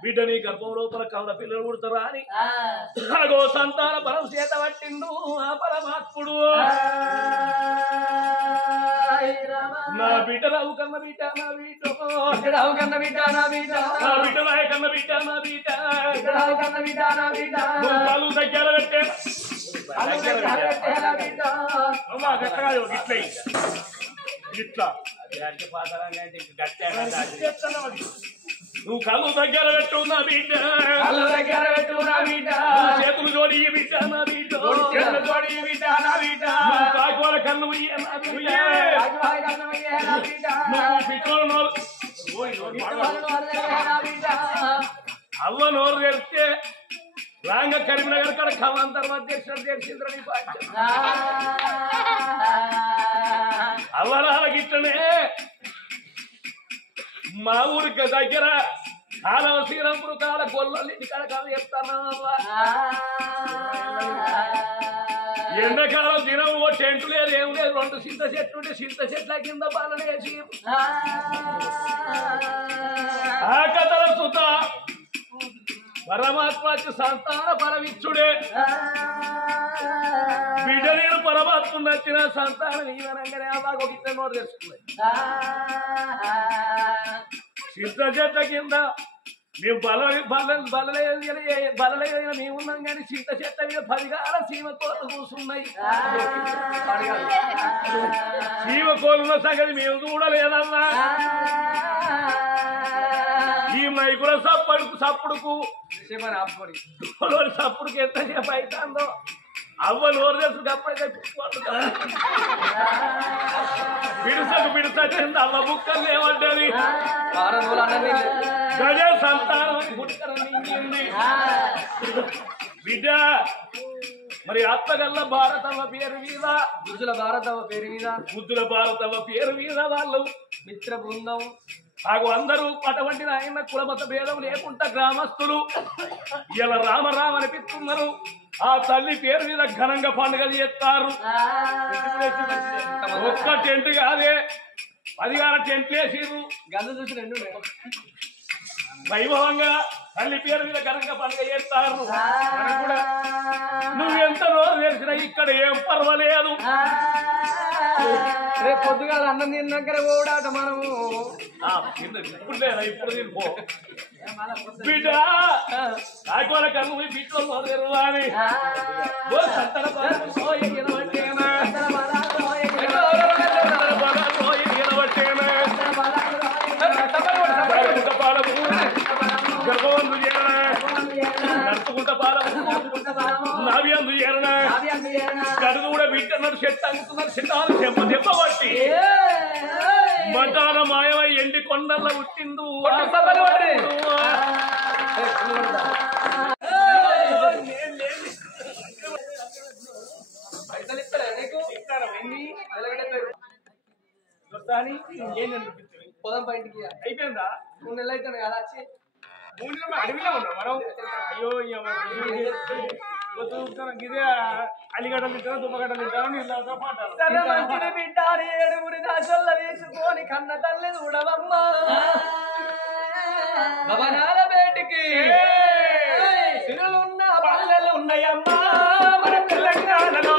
బిడ్డ నీ గర్భం లోపల కవల పిల్లలు పుడతారా అని అగో సంతాన ఫలం చేత పట్టిండు ఆ పరమాత్ముడు నా బిడ్డ రావు కన్న బిడ్డ నా బిడ్డ రావు కన్న బిడ్డ నా బిడ్డ నా బిడ్డ రాయ కన్న బిడ్డ నా బిడ్డ రావు కన్న బిడ్డ నా బిడ్డ కాలు దగ్గర పెట్టే ఇట్లా నువ్వు కళ్ళు దగ్గర పెట్టు నా బిడ్డ చేతులు జోడి బిడ్డ నా బిడ్డ జోడి బిడ్డ నా బిడ్డ కాకుల కన్ను అవ్వ నోరు తెరిస్తే రాంగ కరీంనగర్ కాడ ఖమ్మంతరం అధ్యక్షుడు అవ్వరాల గిట్టనే మా ఊరికి దగ్గర కాలవ శ్రీరాంపురు కాడ గొల్లలు ఇంటి కాడ కాదు చెప్తాను ఎండాకాలం దినం ఓ టెంట్ లేదు ఏం లేదు 2 చింత చెట్లు ఉంటే చింత చెట్ల కింద బాలనేసి ఆ కథల సుత పరమాత్మ సంతాన పరమిచ్చుడే బిడ్డ నేను పరమాత్మ నచ్చిన సంతానం ఈవనంగానే అలాగ ఒక ఇద్దరు నోటు తెలుసుకున్నాయి చింత చెట్ల కింద మేము బలలైన మేము ఉన్నాం కానీ చింత చెట్ల మీద 10 గాల సీమ కోళ్ళు కూర్చున్నాయి సీమ కోళ్ళ సంగతి మేము చూడలేదన్నా ఈ మైకుల సప్పుడుకు సప్పుడుకు ఎంతసేపు అవుతుందో అవ్వ నోరు తెలుసు అప్పుడే విడుసచ్చింది అవ్వ బుక్కలు ఏమంటది గజ సంతానం గుట్టరింది బిడ్డ మరి అత్తగల్ల భారతమ్మ పేరు మీద బుద్ధుల భారతమ్మ పేరు మీద బుద్ధుల భారతమ్మ పేరు మీద వాళ్ళు మిత్ర బృందం నాకు అందరూ అటువంటి ఆయన కులమత భేదం లేకుండా గ్రామస్తులు ఇలా రామరామ అనిపిస్తున్నారు ఆ తల్లి పేరు మీద ఘనంగా పండుగలు చేస్తారు ఒక్క టెంట్ కాదే 10 గాల టెంట్లు వేసిర్రు గంధ చూసి 2 వైభవంగా తల్లి పేరు మీద ఘనంగా పండుగ చేస్తారు కూడా నువ్వెంత నోరు తెలిసినా ఇక్కడ ఏం పర్వాలేదు రేపు పొద్దుగాల అన్నం తిన్నాక ఓడాట మనము ఇప్పుడు లేదా ఇప్పుడు తినిపో బిడ్డ కాకోల కన్ను బిడ్డలో నోరు తెరవాలి గర్భవంతు నడుచుకుంట నావ్యందు చేరనా కడుగు కూడా బిడ్డన్నారు చెట్టు అంగుతున్నారు చెట్టాలు చెప్పబట్టి మటాన మాయమై ఎండి కొండల్లో పుట్టిందు పైసలు ఇస్తారా నీకు పొలం బయటికి అయిపోయిందా 3 నెలలు అవుతాను కదా వచ్చి 3 నెలలు అడవిలో ఉన్నాం మనం అయ్యో ఇదే అలిగడ్డలు తింటాను దుమ్మగడ్డలు తింటాను నీళ్ళతో పాటారు బిడ్డ 7 దాసల్ల వేసుకొని కన్న తల్లి చూడవమ్మా భవనాల బయటికి సిరులున్న పల్లెలు ఉన్నాయమ్మా మన తెలంగాణలో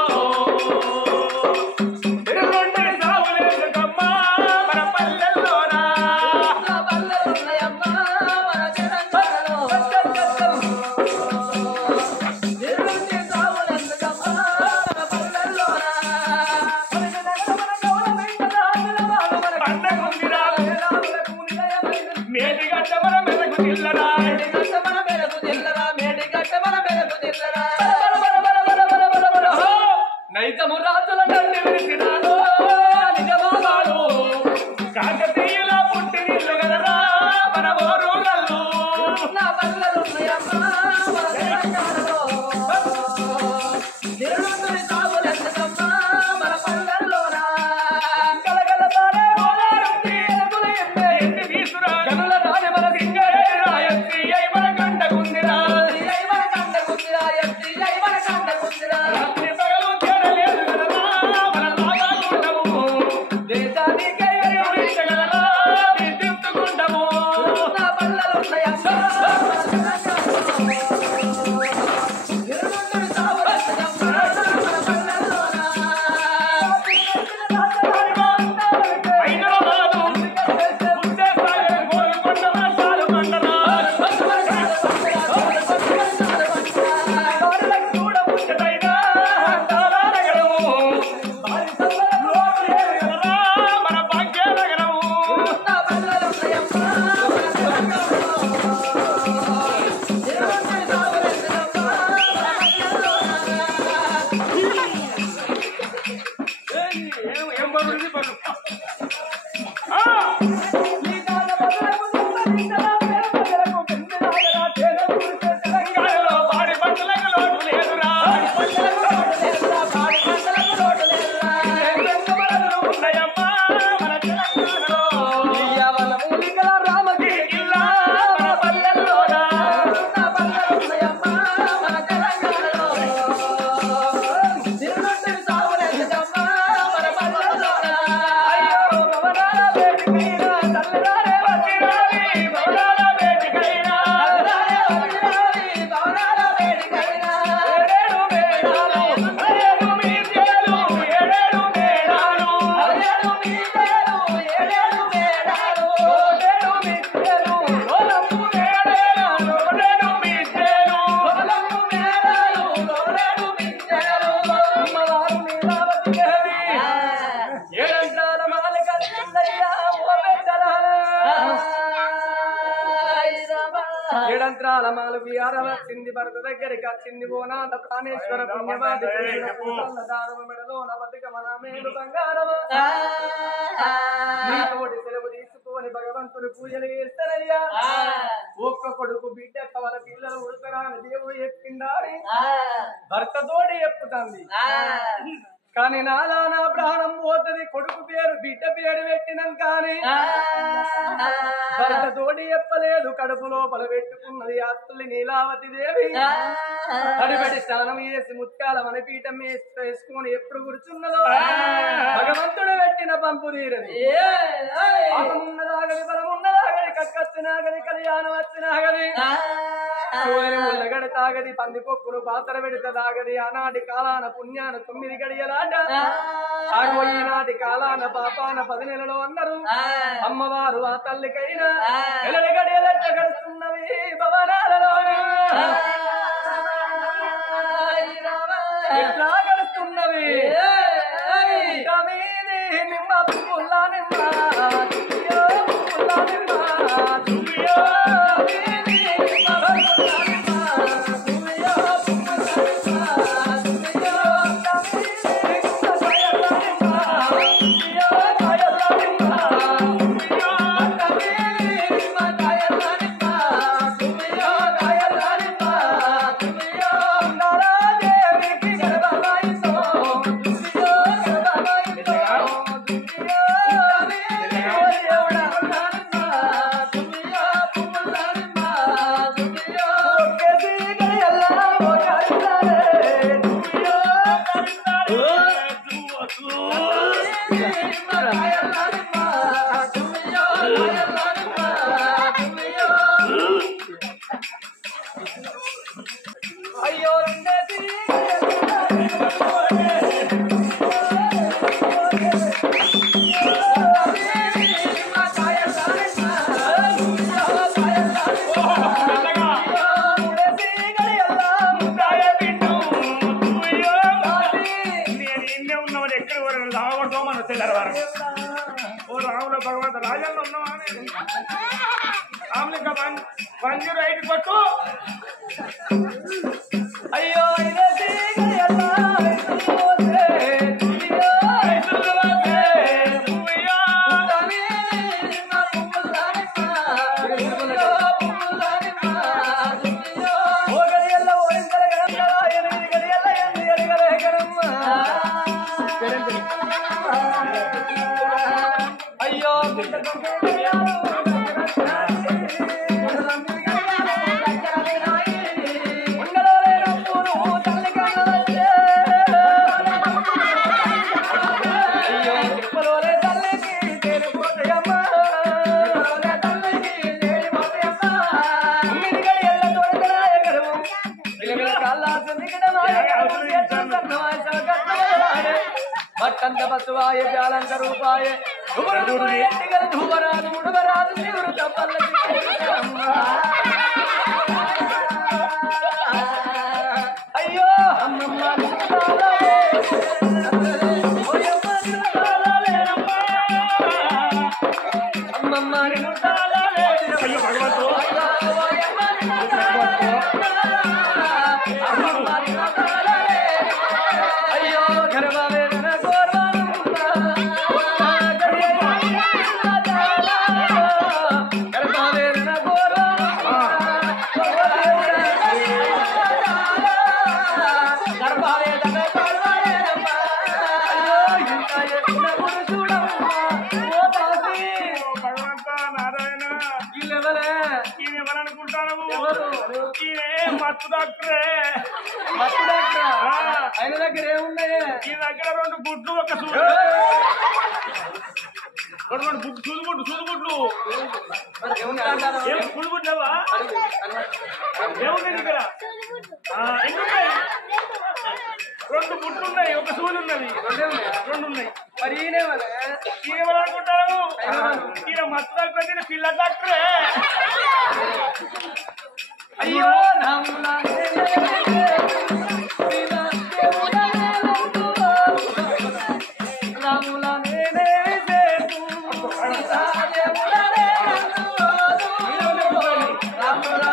ఏడంత్రాల మాలు బియార వచ్చింది భరత దగ్గరికి వచ్చింది ఓనాథ ప్రాణేశ్వర పుణ్యవాది దారవ మెడలోన బతుకమన మేలు బంగారమ నీతోటి సెలవు తీసుకొని భగవంతుని పూజలు చేస్తారయ్యా ఒక్క కొడుకు బిడ్డ కవల పిల్లలు ఉడతారని దేవుడు చెప్పిండాలి భర్తతోటి చెప్పుతుంది కానీ నాలా నా ప్రాణం పోతుంది కొడుకు పేరు బిడ్డ పేరు పెట్టినాం కానీ భర్త తోడి చెప్పలేదు కడుపు లోపల పెట్టుకున్నది అత్తుల్లి నీలావతి దేవి తడిబడి స్నానం చేసి ముత్యాల మన పీఠం వేసుకొని ఎప్పుడు కూర్చున్నదో భగవంతుడు పెట్టిన పంపు తీరది ఉన్నదాగని బలమున్నదాగని కక్కచ్చినాగని కళ్యాణం వచ్చినాగని ఉల్లగడ తాగది పంది పొక్కును పాతర పెడత తాగది ఆనాటి కాలాన పుణ్యాన 9 గడియలాట ఈనాటి కాలాన పాపాన 10 నెలలో అన్నారు అమ్మవారు ఆ తల్లికైనా నెలల గడియలట్ట గడుస్తున్నవి భవనాలలో ఎట్లా గడుస్తున్నవి నిమ్మ పుల్ల నిమ్మ అయ్యో భగవంత రాజాల్లో ఉన్నావా ఆమె పంజు రైట్ కొట్టు అయ్యో అయ్యో భక్తంత బసువాయ జాలంత రూపాయ ధూవరాజు ముడువరాజు శివుడు తప్పల్లకి అయ్యో అమ్మమ్మ అమ్మమ్మ అయ్యో గర్భావే మత్తు డాక్టరే ఆయన దగ్గర ఏమున్నాయి ఈ దగ్గర 2 గుడ్లు ఒక సూదు 2 సూదుగుడ్లు ఏం సూదుగుడ్లవా ఏమున్నాయి దగ్గర ఎన్నున్నాయి 2 గుడ్లు ఉన్నాయి ఒక సూది ఉన్నది 2 ఉన్నాయి మరి ఈయన అనుకుంటారు ఈయన మత్తు డాక్టర్ పిల్ల డాక్టరే అయ్యో రాములా రాములా నేనే రాములా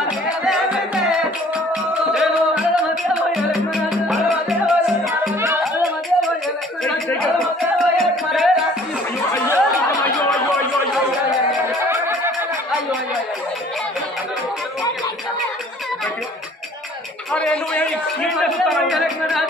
అరే నువ్వు ఏం చేస్తున్నావు?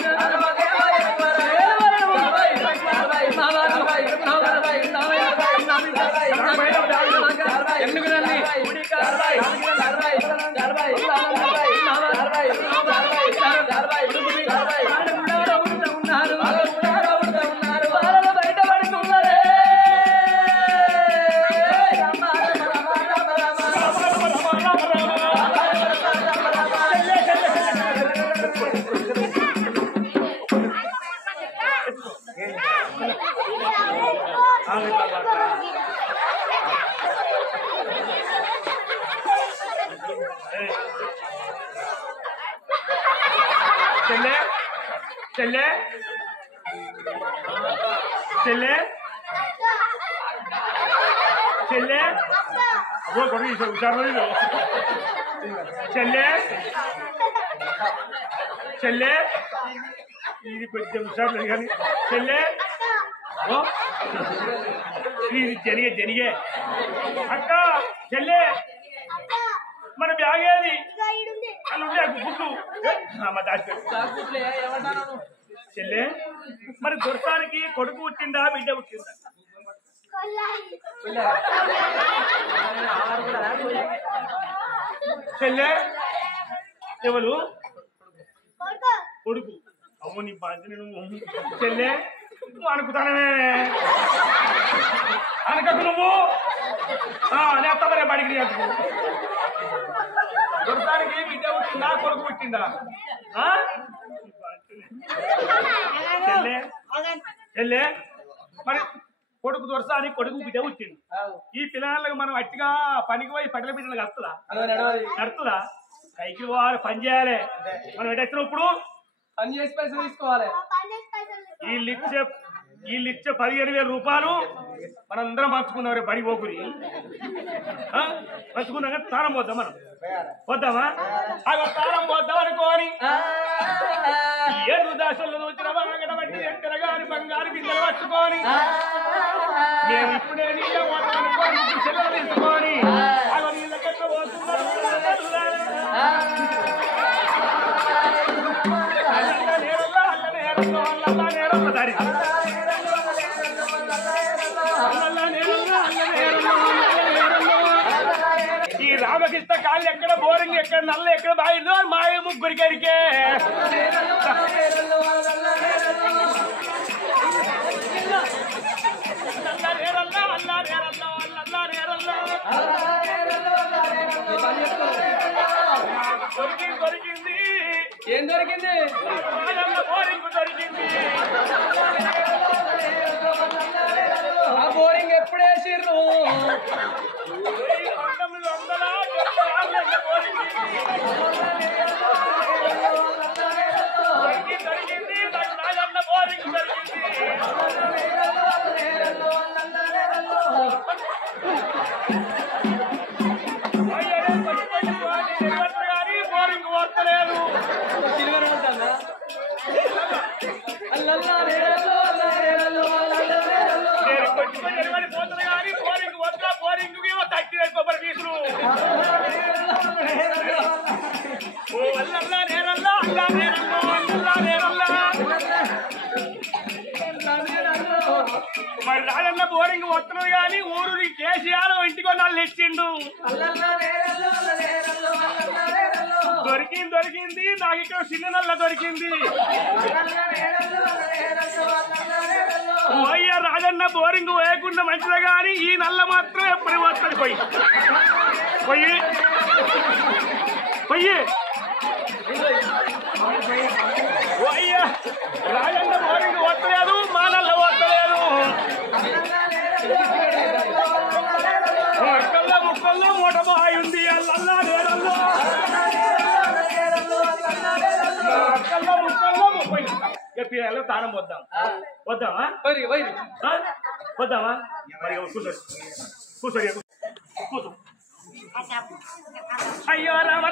చెల్లె చెల్లె చెల్లె చెల్లె హుషారు చెల్లె చెల్లె ఇది కొంచెం హుషారు కానీ చెల్లె ఇది జరిగే అక్క చెల్లె మన బ్యాగ్ ఏది గుడ్లు చెల్లె మరి దొరసానికి కొడుకు పుట్టిందా బిడ్డ పుట్టిందా? చెల్లె ఎవరు కొడుకు? అమ్మో నీ బాధ్యత నువ్వు చెల్లె నువ్వు అనుకుతానమే అనకకు నువ్వు నేత మరే బడికి దొరసానికి బిడ్డ పుట్టిందా కొడుకు పుట్టిందా? చెల్లె మరి కొడుకు దొరసాని కొడుకు బిడ్డ పుట్టింది. ఈ పిల్లలకు మనం అట్టిగా పనికి పోయి పట్టల బిడ్డలు నడుతుందా? కైకి పోవాలి, పని చేయాలి. మనం ఎట్టొచ్చినప్పుడు పని చేసి పైసలు తీసుకోవాలి. వీళ్ళు ఇచ్చే 15,000 రూపాయలు మనందరం పంచుకుందాం. రేపు బడి పోకుని పంచుకుందాం కానీ తానం పోద్దాం. మనం పోద్దామా? తానం పోద్దాం అనుకోని 7 దశల్లో వచ్చిన వాగడబట్టి ఎక్కడగాని బంగారు బిడ్డలు పట్టుకొని మేము ఇప్పుడే నీళ్ళ పోతామనుకోని చెల్లెలు తీసుకొని నీళ్ళ గట్ల పోతున్నారు. ఈ రామకృష్ణ కాళ్ళు ఎక్కడ బోరింగ్ ఎక్కడ నల్ల ఎక్కడ బాగిందో మా ముగ్గురికెరికే దొరికింది. ఏం దొరికింది? బోరింగ్ దొరికింది. ఆ బోరింగ్ ఎప్పుడు వేసిర్రు? 1900 దొరికింది. రాజన్న బోరింగ్ దొరికింది. బోరింగ్ పోతలేదు. పోతుంది కానీ బోరింగ్ వద్దా? బోరింగ్ 30 కొబ్బరి పీసులు. అల్లల్లా నేరల్లా అల్లా నేరల్లో అల్లల్లా నేరల్లా. మరి రాజన్న బోరింగ్ వస్తున్నది కానీ ఊరు కేసీఆర్ ఇంటికో నల్లు ఇచ్చిండు. దొరికింది. నాకు ఇక్కడ చిన్న నల్ల దొరికింది. అయ్యా రాజన్న బోరింగ్ వేయకుండా మంచిదే కానీ ఈ నల్ల మాత్రం ఎప్పుడు వస్తుంది. పొయ్యి అయ్యా రాజన్న బోరింగ్ వస్తలేదు, మా నల్ల వస్తలేదు. అక్కల్లో ముక్కల్లో మూట బాయి ఉంది. అల్లల్లా నేరల్లో అక్కల్లో ముక్కల్లో 30 పిల్లలు తానం వద్దామా? మరి కూర్చో. అయ్యో రామ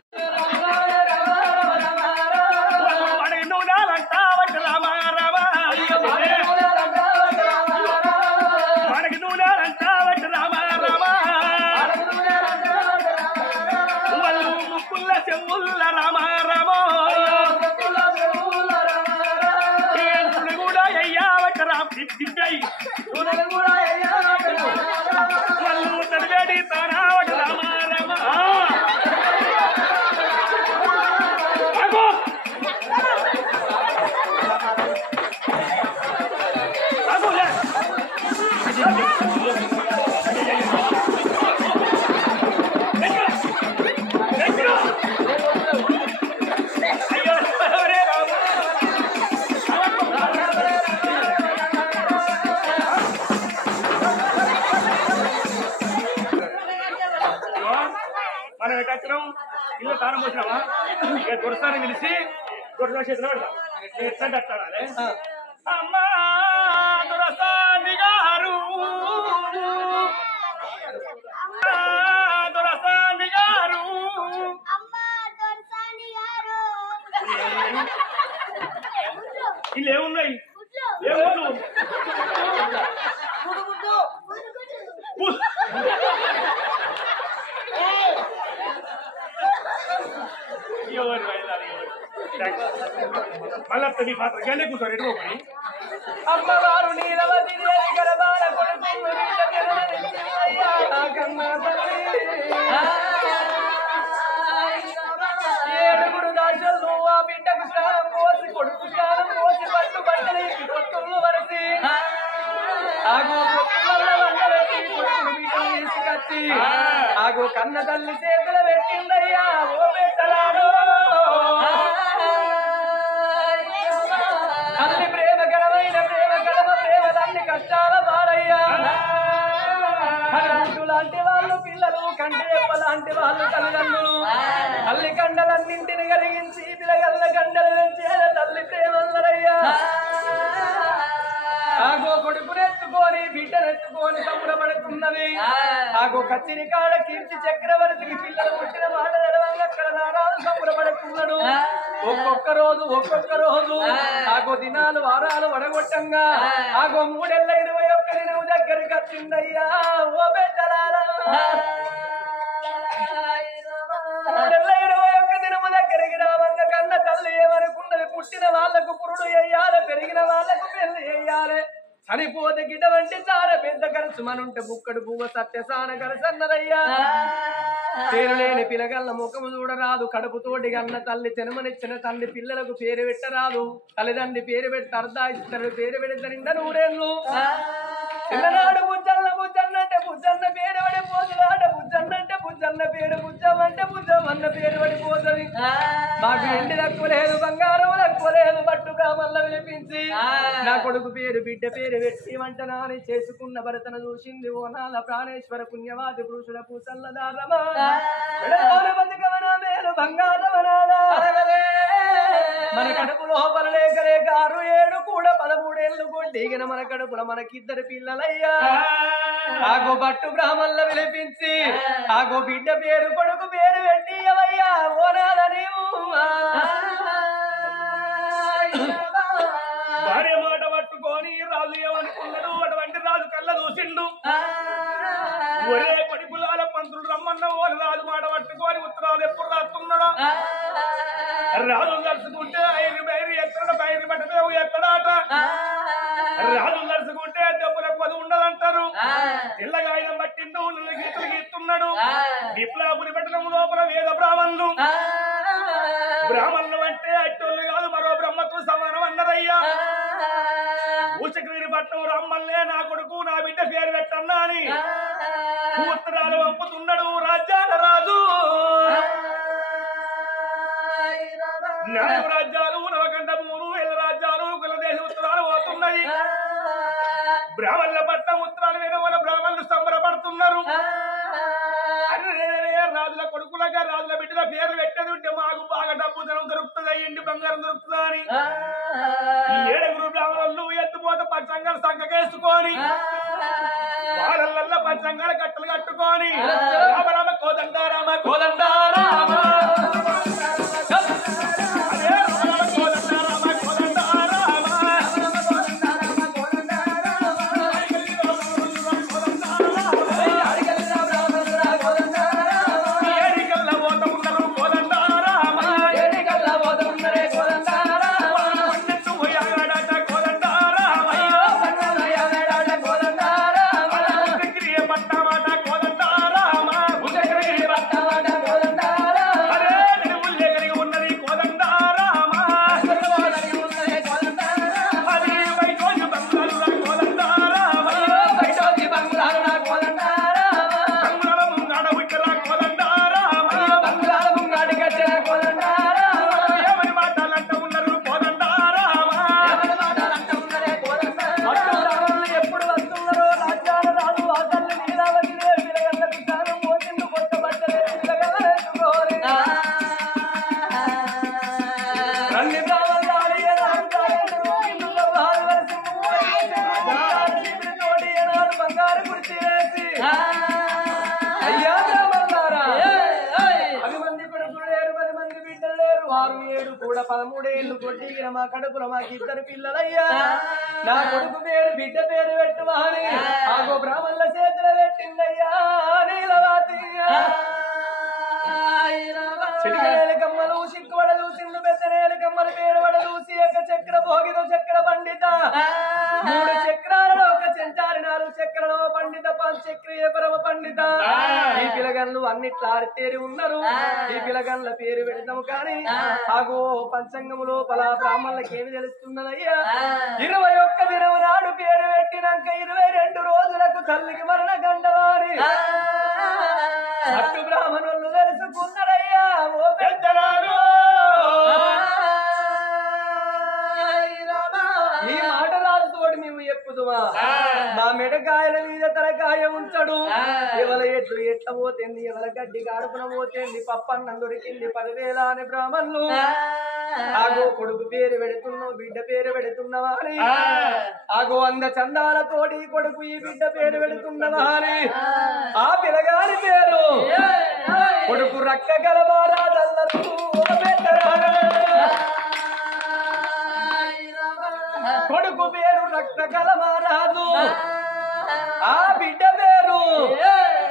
నూనాలంటా వంట రామ రామ మనకి నూనాలంటా వంట రామ రామ మనం ఎటు వచ్చినాం ఇల్లు తానం పోసినావా ఇక దొరసాన్ని పిలిచి దొరసా చేతిలో పెడతాం ఎట్లా కట్టాలి అమ్మా దొరసాని గారు దొరసాని గారు ఇల్లు ఏమున్నాయి ఏముండు మళ్ళీ నీ పాత్ర గంటే కూర్చోరు ఎటు పోయి అమ్మవారు నీలవతి గర్భాల కొడుకు ఏడుగురు దాశలు ఆ బిడ్డకు స్నానం పోసి కొడుకు స్నానం పోసి పట్టు బట్టలు పొత్తులు వరసి ఆగో పొత్తుల వండబెట్టి కొడుకుని బిడ్డలు తీసుకొచ్చి ఆగో కన్న తల్లి చేతులు పెట్టిందయ్యా ఓ పెట్టలాడు తల్లి ప్రేమ గడమైన ప్రేమ గడవ ప్రేమ తల్లి కష్టాల బాలయ్యా లాంటి వాళ్ళు పిల్లలు కంటిరెప్ప లాంటి వాళ్ళు తల్లిదండ్రులు తల్లి కండలన్నింటిని కలిగించి పిల్లగల్ల కండలు పెంచేల తల్లి ప్రేమల్లరయ్యా ఆగో కొడుకునెత్తుకొని బిడ్డనెత్తుకొని సంబరపడుతున్నది ఆగో కచ్చిరి కాడ కీర్తి చక్రవర్తికి పిల్లలు పుట్టిన మాట అక్కడ నారాలు సంబరపడుతున్నాడు ఒక్కొక్క రోజు ఆగో దినాలు వారాలు వడగొట్టంగా ఆగో 3 ఏళ్ల 21 దినం దగ్గరికి వచ్చిందయ్యా ఓ బిడ్డలారా 3 ఏళ్ల 21 దినము దగ్గరికి రావంగా కన్న తల్లి ఏమనుకున్నది పుట్టిన వాళ్లకు పురుడు వేయాలి పెరిగిన వాళ్లకు పెళ్లి వేయాలి చనిపోతే గిట వంటి చాలా పెద్ద ఖర్చు మనుంటే బుక్కడు పువ్వ సత్యసాన కరసన్నదయ్యా పేరు లేని పిల్లగల్ల ముఖము చూడరాదు కడుపుతోటి గన్న తల్లి జన్మనిచ్చిన తల్లి పిల్లలకు పేరు పెట్టరాదు తల్లిదండ్రి పేరు పెట్టి అర్ధాయిస్తారు పేరు పెడితే 2 ఏళ్ళు చిన్ననాడు బుజ్జన్న అంటే బుజ్జన్న పేరు పడిపోతుందాట బుజ్జన్న అంటే బుజ్జన్న పేరు బుజ్జం అంటే బుజ్జం అన్న పేరు పడిపోతుంది మాకు ఎండి తక్కువ లేదు బంగారం తక్కువ లేదు పట్టుగా మళ్ళా వినిపించి నా కొడుకు పేరు బిడ్డ పేరు పెట్టి వంటనా అని చేసుకున్న భరతను చూసింది ఓ నాల ప్రాణేశ్వర పుణ్యవాది పురుషులకు సల్లదారమా బతుకవన మేలు బంగారమనాలా మన కడుపు లోపల లేక 6 7 కూడా 13 ఏళ్ళు కొట్టిగిన మన కడుపుల మనకిద్దరు పిల్లలయ్యా ఆగో బట్టు బ్రాహ్మణుల విలిపించి ఆగో బిడ్డ పేరు కొడుకు పేరు పెట్టి అవయ్యా ఓనాల నీవు భార్య మాట పట్టుకొని రాజు ఏమనుకున్నాడు అటువంటి రాజు కళ్ళ చూసిండు ఒరే కొడుకులాల పంతులు రమ్మన్న వాళ్ళు రాజు మాట పట్టుకొని ఉత్తరాలు ఎప్పుడు రాస్తున్నాడు రాజు తలుచుకుంటే 5 బైరు ఎక్కడ బైరు పట్టలేవు ఎక్కడాట రాజు తలుచుకుంటే దెబ్బలకు అది ఉండదంటారు తెల్లగా ఆయన పట్టిండు గీతలు గీస్తున్నాడు విప్లాపురి పట్టణం లోపల వేద బ్రాహ్మణులు బ్రాహ్మణులు అంటే అట్టోళ్ళు కాదు మరో బ్రహ్మతో సమానం అన్నారయ్యా ఊచగిరి పట్టణం రమ్మల్లే నా కొడుకు నా బిడ్డ పేరు పెట్టన్నా అని ఉత్తరాలు పంపుతున్నాడు రాజ్యాల రాజు 4 రాజ్యాలు నవకంఠ 3 వేల రాజ్యాలు కులదేశ ఉత్తరాలు పోతున్నాయి బ్రాహ్మణుల పట్టణం ఉత్తరాలు వేరే వాళ్ళ బ్రాహ్మణులు సంబరపడుతున్నారు రాజుల కొడుకులుగా రాజుల బిడ్డల పేర్లు పెట్టేది ఉంటే మాకు బాగా డబ్బు దొరుకుతుంది ఎండి బంగారం దొరుకుతుంది అని 7 బ్రాహ్మణులు ఎత్తుపోతే పచ్చంగాలు సంకకేసుకొని వాళ్ళల్లో పచ్చంగాల కట్టలు కట్టుకొని రామరామ కోదండారామ కోదండారామ కూడా 13 ఏళ్ళు కొట్టిగిన మా కడుపులో మాకు 2 పిల్లలయ్యా నా కొడుకు పేరు బిడ్డ పేరు పెట్టువాని ఆగో బ్రాహ్మణుల చేతులు పెట్టిందయ్యా నీలవాతి చిటికేలు కమ్మలు సిక్కువడ చూసిండు పెద్దనేలు కమ్మలు పేరు వడ చూసి ఒక చక్ర భోగితో చక్ర పండిత 3 చక్రాలలో ఒక చెంచారి 4 చక్రలో పండిత 5 చక్రీయ పరమ పండిత ఈ పిలగన్లు అన్నిట్లా ఆరితేరి ఉన్నారు ఈ పిలగన్ల పేరు పెడతాము కానీ ఆగో పంచంగము లోపల బ్రాహ్మణులకి ఏమి తెలుస్తున్నదయ్యా 21 దినం నాడు పేరు పెట్టినాక 22 రోజులకు తల్లికి మరణ గండవారి అట్టు బ్రాహ్మణులు తెలుసుకున్నారయ్యా ఓ పెద్దరాలు ఈ మాట రాజుతోటి మేము చెప్పుదుమా మా మెడకాయల మీద తలకాయ ఉంచడు ఎవల ఎట్లు ఎట్ల పోతుంది ఎవల గడ్డి గాడుపున పోతుంది పప్పన్నం దొరికింది 10,000 అని బ్రాహ్మణులు ఆగో కొడుకు పేరు పెడుతున్నావు బిడ్డ పేరు పెడుతున్నావా అని ఆగో 100 చందాలతోటి కొడుకు ఈ బిడ్డ పేరు పెడుతున్నావా అని ఆ పిల్లగారి పేరు కొడుకు రక్క గలబారాదల్లరు కొడుకు పేరు రక్త కలమారాదు ఆ బిడ్డ పేరు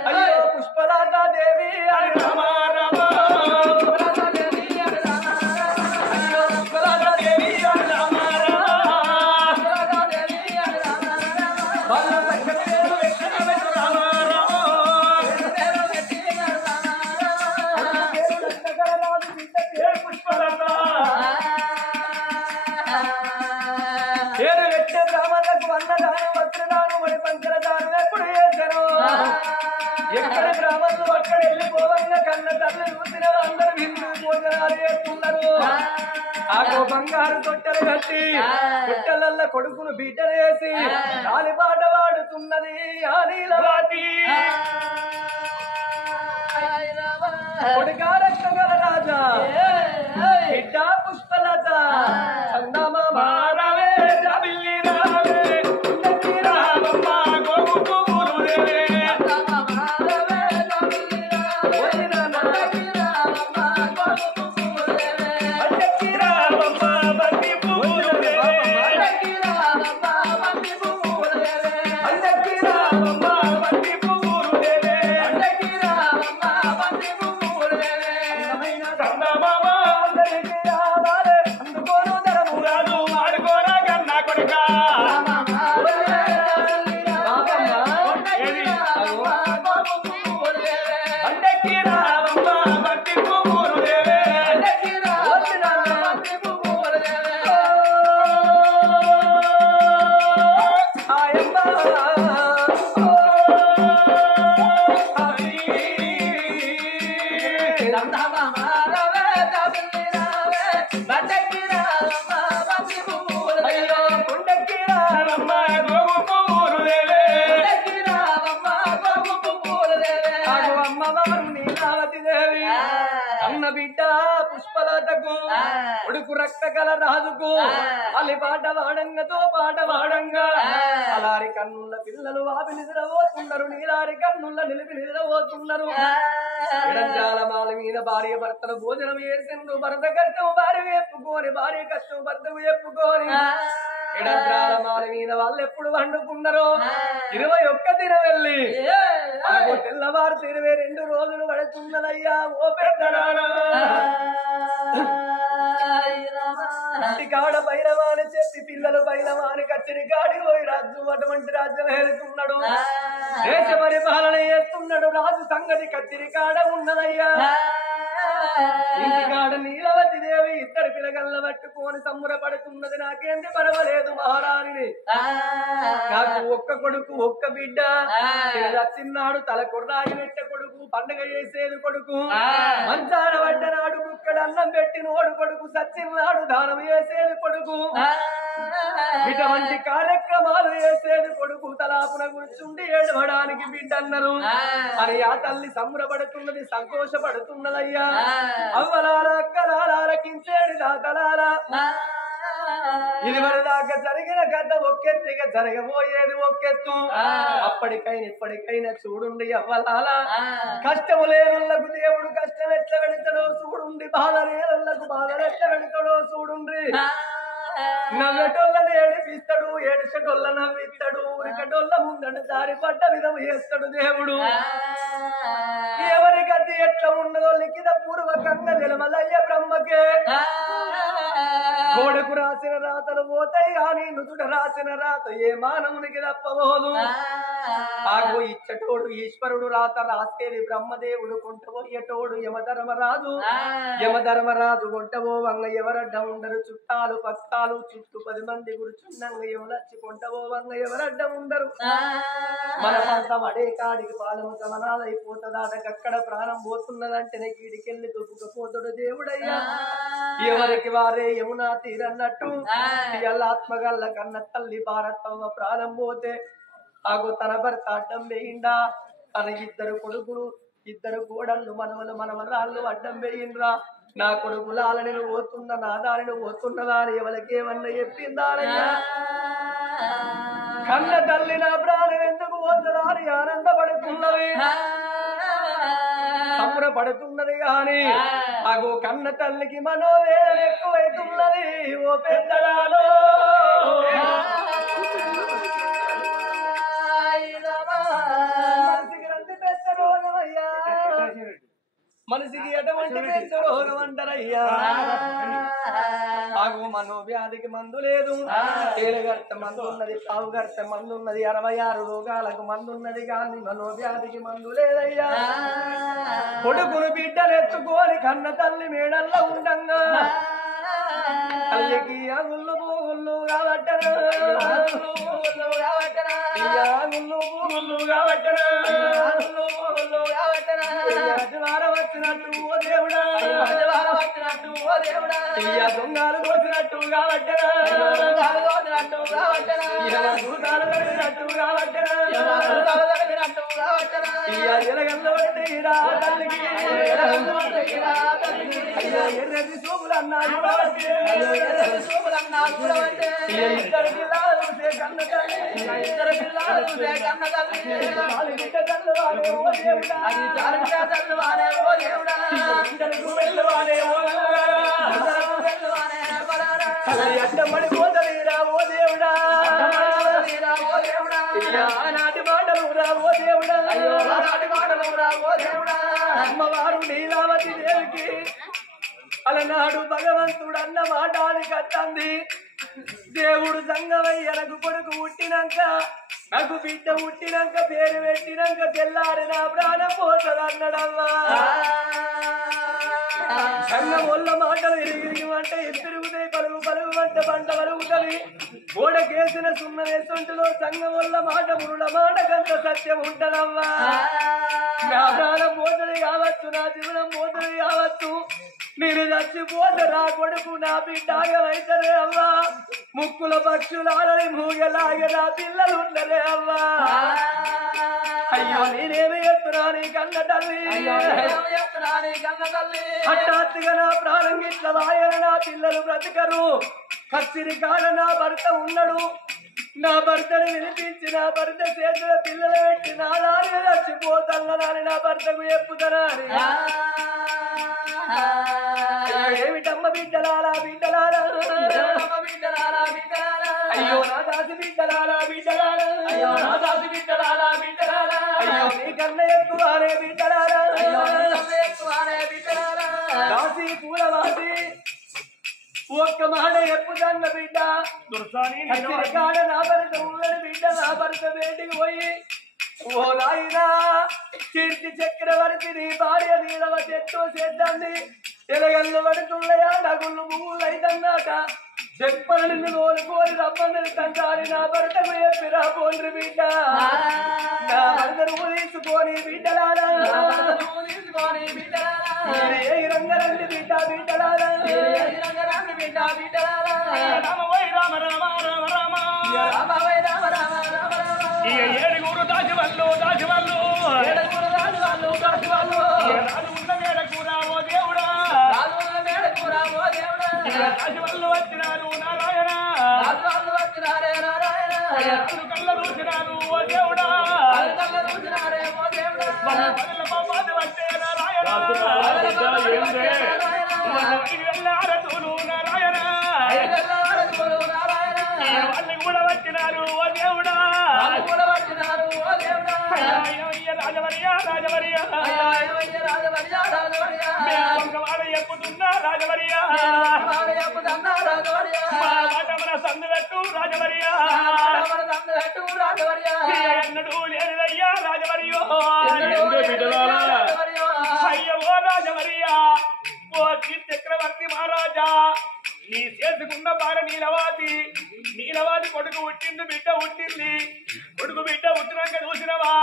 అయ్యో పుష్పలతా దేవి అని రామారామా ఎక్కడ బ్రాహ్మణులు అక్కడ వెళ్ళిపోవంగా కన్న తల్లి చూసిన అందరూ హిందూ భోజనాలు చేస్తున్నారు ఆగో బంగారు తొట్టెలు కట్టి తొట్టెలల్ల కొడుకును బీటలు వేసి కాలిపాట వాడుతున్నది ఆ నీలవాతి కొడుకారక్క గల రాజా బిడ్డ పుష్పలత చందమ మారవే రవిల్లి రావే రామమ్మ గోగు పువ్వులు అన్న బిడ్డ పుష్పలతకు ఉడుకు రక్త కల రాజుకు అలి పాట వాడంగతో పాట వాడంగా అలారి కన్నుల పిల్లలు వాపి నిద్రపోతున్నారు నీలారి కన్నుల నిలిపి నిద్రపోతున్నారు మాల మీద భార్య భర్తల భోజనం వేసిండు భర్త కష్టం భార్య చెప్పుకోని భార్య కష్టం భర్తకు చెప్పుకోని మాల మీద వాళ్ళు ఎప్పుడు వండుకున్నారో 21 దినం వెళ్ళి తెల్లవారు 22 రోజులు పడుతున్నదయ్యా ఓ పెద్దరానా కాడ బైరవాని చెప్పి పిల్లలు బైరవాని కచ్చిరి కాడికి పోయి రాజు అటువంటి రాజ్యం వెళ్తున్నాడు దేశ పరిపాలన చేస్తున్నాడు రాజు సంగతి కచ్చిరి కాడ ఉన్నదయ్యా ఇంటికాడ నీలవతి దేవి 2 పిల్లగల్ల పట్టుకొని సంబరపడుతున్నది నాకేంటి పర్వాలేదు మహారాణిని నాకు ఒక్క కొడుకు ఒక్క బిడ్డ చిన్నాడు తల కొర్రాయి పెట్టే కొడుకు పండుగ చేసేది కొడుకు మంచాన పడ్డనాడు కుక్కడు అన్నం పెట్టినోడు కొడుకు సచ్చిన్నాడు దానం చేసేది కొడుకు ఇటువంటి కార్యక్రమాలు చేసేది కొడుకు తలాపున కూర్చుండి ఏడవడానికి బిడ్డ అన్నారు అని ఆ తల్లి సంబరపడుతున్నది సంతోషపడుతున్నదయ్యా అవ్వలారా అక్కలారా కించేడు దాతలారా ఇది వరదాకా జరిగిన కథ ఒక్కెత్తిగా జరగబోయేది ఒక్కెత్తు అప్పటికైనా ఇప్పటికైనా చూడుండి అవ్వలాల కష్టము లేనులకు దేవుడు కష్టం ఎట్లా పెడతాడో చూడుండి బాధ లేనులకు బాధలు ఎట్లా పెడతాడో చూడుండి నవ్వటోళ్ళని ఏడిపిస్తాడు ఏడిచటోళ్ళ నవ్విస్తాడు ఉరికటోళ్ళ ముందడు దారి పడ్డ విధం చేస్తాడు దేవుడు ఎవరి గతి ఎట్లా ఉన్నదో లిఖిత పూర్వకంగా నిలమలయ్య బ్రహ్మకే గోడకు రాసిన రాతలు పోతాయి కానీ నుదుట రాసిన రాత ఏ మానవునికి తప్పబోదు ఆగో ఇచ్చటోడు ఈశ్వరుడు రాత రాసేది బ్రహ్మదేవుడు కొంటబోయేటోడు యమధర్మరాజు కొంటబో వంగ ఎవరడ్డ ఉండరు చుట్టాలు పక్కాలు చుట్టూ 10 మంది కూర్చున్నంగా ఎవరచ్చి కొంటబో వంగ ఎవరడ్డ ఉండరు మన పంతం అడే కాడికి పాలము సమనాలైపోతుందక్కడ ప్రాణం పోతున్నదంటేనే కీడికెళ్ళి దుబ్బుకపోతాడు దేవుడయ్యా ఎవరికి వారే యమునా తీరన్నట్టు ఆత్మగల్ల కన్న తల్లి భారతమ్మ ప్రాణం పోతే ఆగు తన భర్త అడ్డం వేయిండా తన 2 కొడుకులు 2 కోడళ్ళు మనవరాళ్ళు అడ్డం వేయిండ్రా నా కొడుకులాలని పోతున్నా నా దారిని పోతున్నదా అని ఎవరికేమన్నా చెప్పిందానయ్యా కన్న తల్లి నా ప్రాణం ఎందుకు పోతుందా అని ఆనందపడుతున్నది సంబరపడుతున్నది గాని అగో కన్న తల్లికి మనోవేదన ఎక్కువైతున్నది ఓ పెద్దలాలో మనిషికి ఎటువంటి పెద్ద రోగం అంటారయ్యా ఆగు మనోవ్యాధికి మందు లేదు తేలిగర్త మందు ఉన్నది పావుగర్త మందు ఉన్నది 66 రోగాలకు మందు ఉన్నది కానీ మనోవ్యాధికి మందు లేదయ్యా కొడుకును బిడ్డలు ఎత్తుకొని కన్న తల్లి మేడల్లో ఉండంగా తల్లికి అగుళ్ళు పూగుళ్ళు కాబట్టను వచ్చినట్టు ఓ దేవుడా దొంగలు వచ్చినట్టు కాబట్టనా దూతాలు కలిగినట్టు కాబట్టనా ఎలగల్లో తల్లికి ఎర్రటి సోపులు అన్నారు ఇద్దరు పిల్లలు కన్న పడిపోతలేరా ఓ దేవుడా నాటి మాటలు రా ఓ దేవుడా నాటి మాటలు రా ఓ దేవుడా అమ్మవారు నీలావతి దేవికి అలనాడు భగవంతుడు అన్న మాటానికి అత్తంది దేవుడు సంగమయ్యనకు కొడుకు పుట్టినాక నాకు బిడ్డ పుట్టినాక పేరు పెట్టినాక తెల్లారి నా ప్రాణం పోతుంది అన్నాడమ్మా సంగం వల్ల మాటలు ఇరిగిరిగి అంటే తిరుగుతాయి పలుగు పలుగు అంటే పంట పలుగుతుంది గోడకేసిన సున్నవేసంటులో సంగం వల్ల మాట మురుల మాటకంత సత్యం ఉంటదమ్మా నా ప్రాణం పోతుంది కావచ్చు నా జీవనం పోతుంది కావచ్చు నేను చచ్చిపోతే నా కొడుకు నా బిడ్డగలైతరే అవ్వా ముక్కుల పక్షులాడని మూగలాగే నా పిల్లలు ఉండరే అవ్వా అయ్యో నేనేమి ఎత్తున్నా నీ కన్న తల్లి హఠాత్తుగా నా ప్రాణం ఇట్ల వాయన నా పిల్లలు బ్రతకరు కచ్చిరి కాడ నా భర్త ఉన్నాడు నా భర్తను వినిపించి నా భర్త చేతుల పిల్లలు పెట్టి నా దారిని చచ్చిపోతానని నా భర్తకు చెప్పుతానని ఏమిటమ్మ బిడ్డలారా బిడ్డలారా అయ్యో నా దాసి బిడ్డలారా బిడ్డలారా అయ్యో నా దాసి బిడ్డలారా బిడ్డలారా అయ్యో నీ కన్నా ఎక్కువనే బిడ్డలారా దాసి పూలవాసి ఒక్క మాట ఎప్పుదన్న బిడ్డ కాడ నా భర్త ఉన్నది బిడ్డ నా భర్త బయటికి పోయి ఓ నాయనా కీర్తి చక్రవర్తి నీ భార్య నీలవ చెట్టు చేద్దాన్ని ఎలగల్లు పడుతున్నాయా నగుళ్ళు పువ్వులు అయితన్నాక చెప్పలు నిన్ను కోలుకోని రమ్మని తంటారి నా భర్తకు చెప్పిరా పోండ్రి బిడ్డ నా భర్తను తీసుకొని బిడ్డలారా ఏ రంగరండి బిడ్డ బిడ్డలారా బిడ్డ బిడ్డలారా రామ రామ రామ రామ ఏడుగురు దాచివల్లు దాచివల్లు దాచివల్లు వచ్చినారు నారాయణ వాళ్ళు కూడా వచ్చినారు ఓ దేవుడా రాజవర్య రాజవర్య వాడ ఎక్కుతున్నా రాజవర్య మన సందు పెట్టు రాజవర్య ఎన్నడూ లేనిదయ్యా రాజవర్యో అయ్యో రాజవర్య ఓ చక్రవర్తి మహారాజా నీ చేసుకున్న బార నీలవాది కొడుకు పుట్టింది బిడ్డ పుట్టింది కొడుకు బిడ్డ పుట్టినాక చూసినవా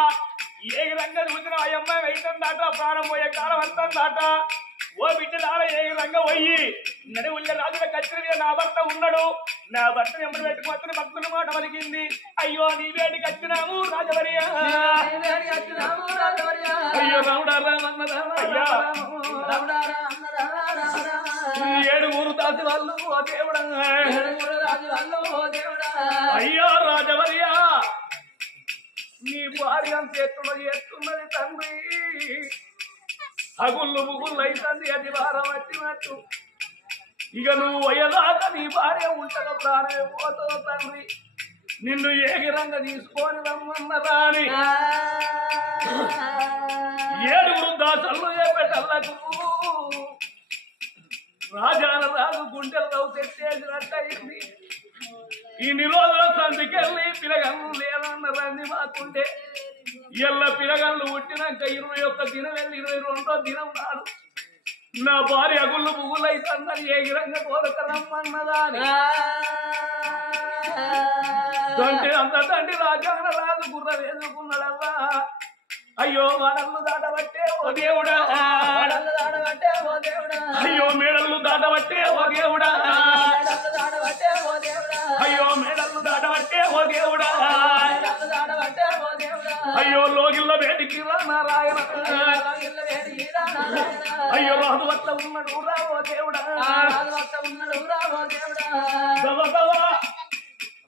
ఏ రంగా చూసినా ఆ అమ్మాయి వెయితం దాట ప్రాణం పోయే కాలం అంతం దాట ఓ బిడ్డ దాడ ఏ రంగా పోయి నడువుల రాజుల కచ్చిన నా భర్త ఉన్నాడు నా భర్తను ఎమ్మడి పెట్టుకోవచ్చిన భక్తుల మాట పలికింది అయ్యో నీ వేడికి వచ్చినాము రాజవర్య అయ్యో రాముడారా ఏడుగురు దాసి వాళ్ళు ఓ దేవుడా అయ్యో రాజవర్య నీ భార్య చేస్తున్నది తండ్రి అగుళ్ళు ముగుళ్ళు అవుతుంది అది వారం వచ్చినట్టు ఇక నువ్వు అయ్యదాకా నీ భార్య ఉంటగా ప్రాణమే పోతావు తండ్రి నిన్ను ఏగిరంగా తీసుకొని రమ్మన్నదా అని ఏడుగురు దాసల్లో చెప్పేటల్లకు రాజాల రాజు గుండెలు రవ్వు తెచ్చేసినట్టయింది ఇన్ని రోజుల సంధికెళ్ళి పిలగళ్ళు లేదన్నరంది మాకుండే ఎల్ల పిలగళ్ళు పుట్టినాక 21 దినం వెళ్ళి 22వ దినం నాడు నా భార్య అగుళ్ళు పువ్వులు అయితందని ఏగిరంగా కోరక రమ్మన్నదా అని అంత తండ్రి రాజాన రాజు గుర్ర వేసుకున్నాడల్లా అయ్యో మనల్ని దాటబట్టే ఓ దేవుడా అయ్యో మేడల్ని దాటబట్టే ఓ దేవుడా అయ్యో మేడల్ని దాటబట్టే ఓ దేవుడా అయ్యో లోగిళ్ళ వేడికి నారాయణ అయ్యో రాజు వట్ల ఉన్నాడు రా ఓ దేవుడా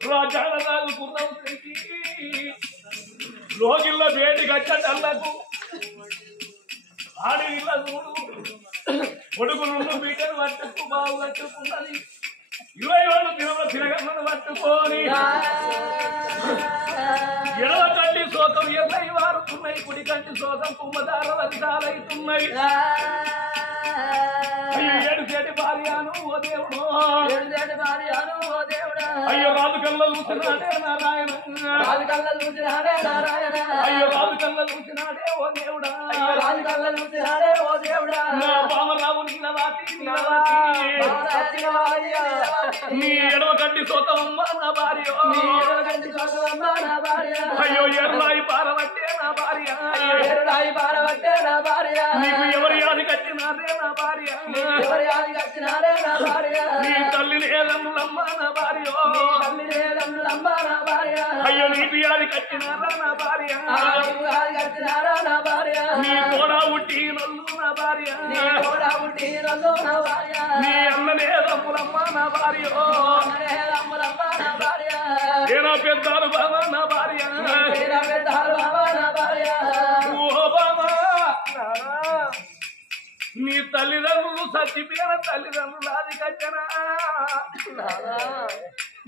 రాజాల రాజు గుర్రం లోగిళ్ళ వేడి గచ్చటల్లకు ఆడి ఇళ్ళ చూడు కొడుకు నుండి బిడ్డను పట్టుకు బాగు కట్టుకున్నది 21 దినముల తిరగలను పట్టుకొని ఎడవ కంటి శోకం ఎర్రై వారుతున్నాయి కుడి కంటి శోకం కుమ్మదార వరిసాలవుతున్నాయి అయ్యో ఏడు చేటి భార్యను ఓ దేవుడు అయ్యో రాజు కళ్ళ చూసినాడే నారాయణ అయ్యో రాజు కళ్ళ చూసినాడే ఓ దేవుడా నా బామరావు నీలవాతి నీ ఎడవ కంటి సోతమ్మ నా భార్య అయ్యో ఎర్రాయి పారబట్టే నా భార్య నీకు ఎవరి యాది కట్టినారే నా భార్య నీ తల్లి లేదమ్మ నా భార్య అయ్యో నీకు యాది కట్టినారా నా భార్య నీ తోడా ఉట్టి నల్లు నా భార్య నీ అన్న లేదమ్ములమ్మ నా భార్య ఏనా పెద్దాలు బాబా నా భార్య ఓ బాబా నీ తల్లిదండ్రులు సత్తిపోయిన తల్లిదండ్రులు అది కట్టనా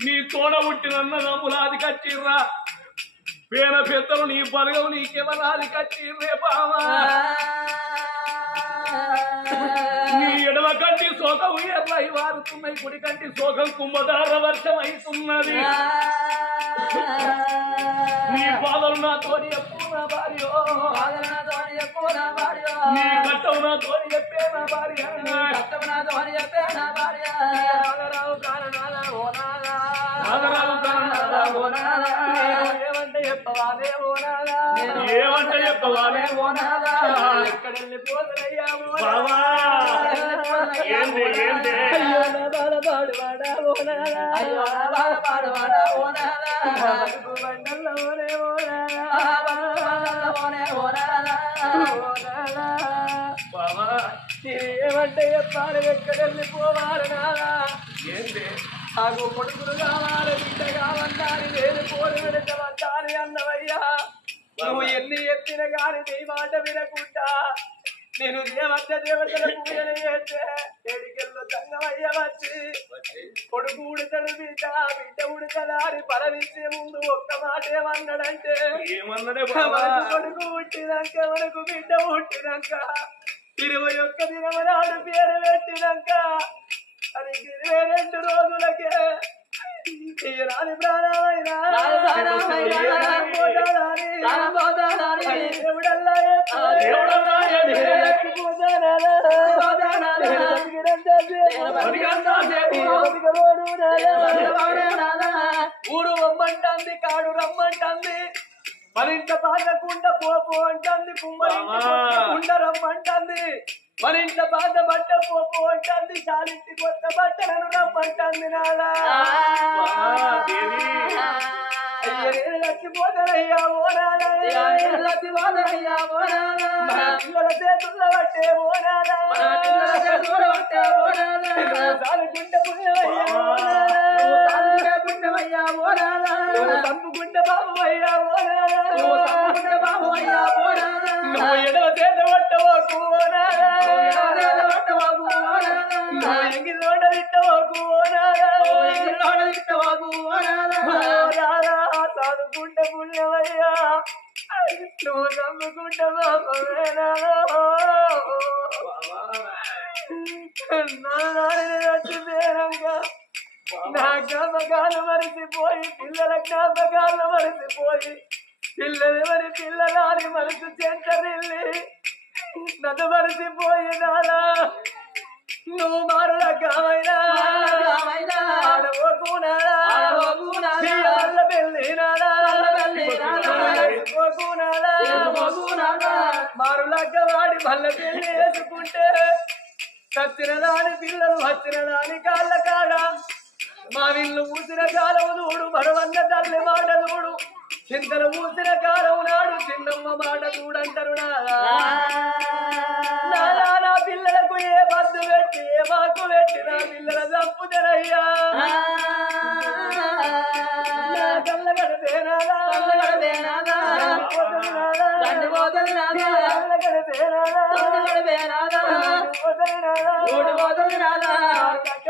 నీ తోడ పుట్టినన్న నమ్ములాది కచ్చిర్రా పేర పెద్దలు నీ బలగవు నీకెవరాది కచ్చిర్రే బావా నీ ఎడవ కంటి శోకం ఎర్రై వారుతున్నాయి కుడి కంటి శోకం కుంభధార వర్షం అవుతున్నది నీ బాధలు నా తోడి ఎప్పు నా భార్య నీ కట్టవు నా తోడి చెప్పే నా భార్య ఏమంటే చెప్పవాలే ఎక్కడెళ్ళి పోదరయ్యా ఏమంటే చెప్పాలి ఎక్కడెళ్ళి పోవాలి నాదా ఏంటి నాకు కొడుకులు కావాలి బిడ్డ కావన్నాని నేను కోరి విడచవద్దాని అన్నవయ్యా నువ్వు ఎన్ని ఎత్తిన గాని నీ మాట వినకుండా నేను దేవతల పూజలు చేస్తే ఏడికెళ్ళు సంగమయ్య వచ్చి కొడుకు ఉడతడు బిడ్డ బిడ్డ ఉడతదా అని పలవించే ముందు ఒక్క మాట ఏమన్నాడంటే కొడుకు పుట్టినాక మనకు బిడ్డ పుట్టినాక 21 దినము నాడు పేరు పెట్టినాక అది 22 రోజులకే రాని ప్రాణమైనా ఊరు రమ్మంటుంది కాడు రమ్మంటుంది మరింత బాధకుండా పోపు అంటుంది కుండ రమ్మంటుంది మరింత బాధ బట్ట పోపు అంటుంది చాలింటి కొత్త బట్టలను రమ్మంటుంది నాదా చచ్చిపోతానయ్యా పిల్లల చేతుల్లో పట్టే తప్పుకుంటే బాబు అయ్యా ఎడవ చేత పట్టవకు ఎంగిలోడ తిట్టవకు చదువుకుంటే పుణ్యమయ్యా నువ్వు నమ్ముకుంటే బాబేనా చచ్చిపోయాక నా జ్ఞాపకాలు మరిసిపోయి పిల్లల జ్ఞాపకాలు మరిసిపోయి పిల్లలెవరి పిల్లలాని మనసు చెంతరిల్లి నన్ను మరిసిపోయి నాలా నువ్వు మారుల కామైనా మారులక్క వాడి మల్ల పెళ్లి వేసుకుంటే చచ్చిన దాని పిల్లలు వచ్చిన దాని కాళ్ళ కాడ మా వీళ్ళు ఊసిన కాలం చూడు మరవన్న తల్లి మాట చూడు చింతలు ఊసిన కాలం నాడు చిన్నమ్మ మాట చూడంటారు నా పిల్లలకు ఏ బద్దు పెట్టి ఏ మాకు పెట్టి నా పిల్లల చంపుతారయ్యా కళ్ళ గడిపేనాదా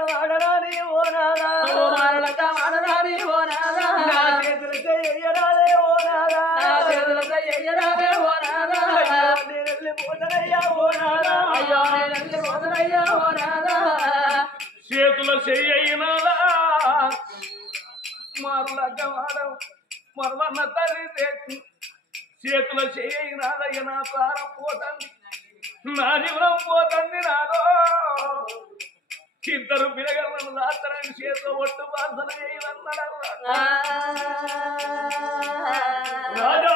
వాడరాని ఓనాదా చెయ్యరాలే ఓనాదా పోతనయ్యా ఓనాదా చేతుల చెయ్యినాదా మరలగ్గ వాడవు మరవన్న తల్లి చేతుల చెయ్యినాదయ్య నా ప్రాణం పోతుంది నా జీవనం పోతుంది నాదో ఇద్దరు పిల్లగలను రాత్రాన్ని చేతిలో ఒట్టు ప్రార్థన చేయమన్నాడు రాజు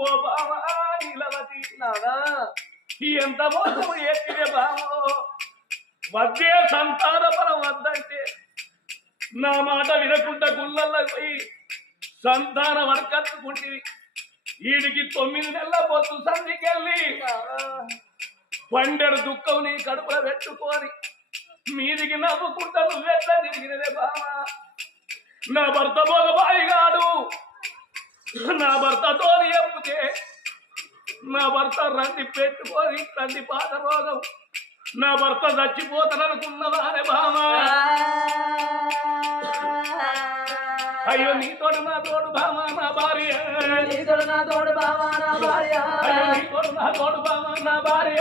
ఓ బావా నీలవతి నాదా ఎంత మోసము ఎత్తినే బావో వద్దే సంతాన పరం వద్దంటే నా మాట వినకుండా గుళ్ళల్లో పోయి సంతాన వర్కత్తుకుంటివి వీడికి 9 నెలల పొత్తు సంధికెళ్ళి పండెడు దుఃఖం నీ కడుపులో పెట్టుకొని మీదికి నవ్వుకుంటా నువ్వెట్లా తిరిగినదే బామా నా భర్త బాయిగాడు నా భర్తతో చెప్తే నా భర్త రంది పెట్టుకొని రంది పాత రోగం నా భర్త చచ్చిపోతాననుకున్నదా అనే బామా అయ్యో నీతోడు నా తోడు బామా నా భార్య నీతోడు నా తోడు బామా నా భార్య అయ్యో నీతోడు నా తోడు బామా నా భార్య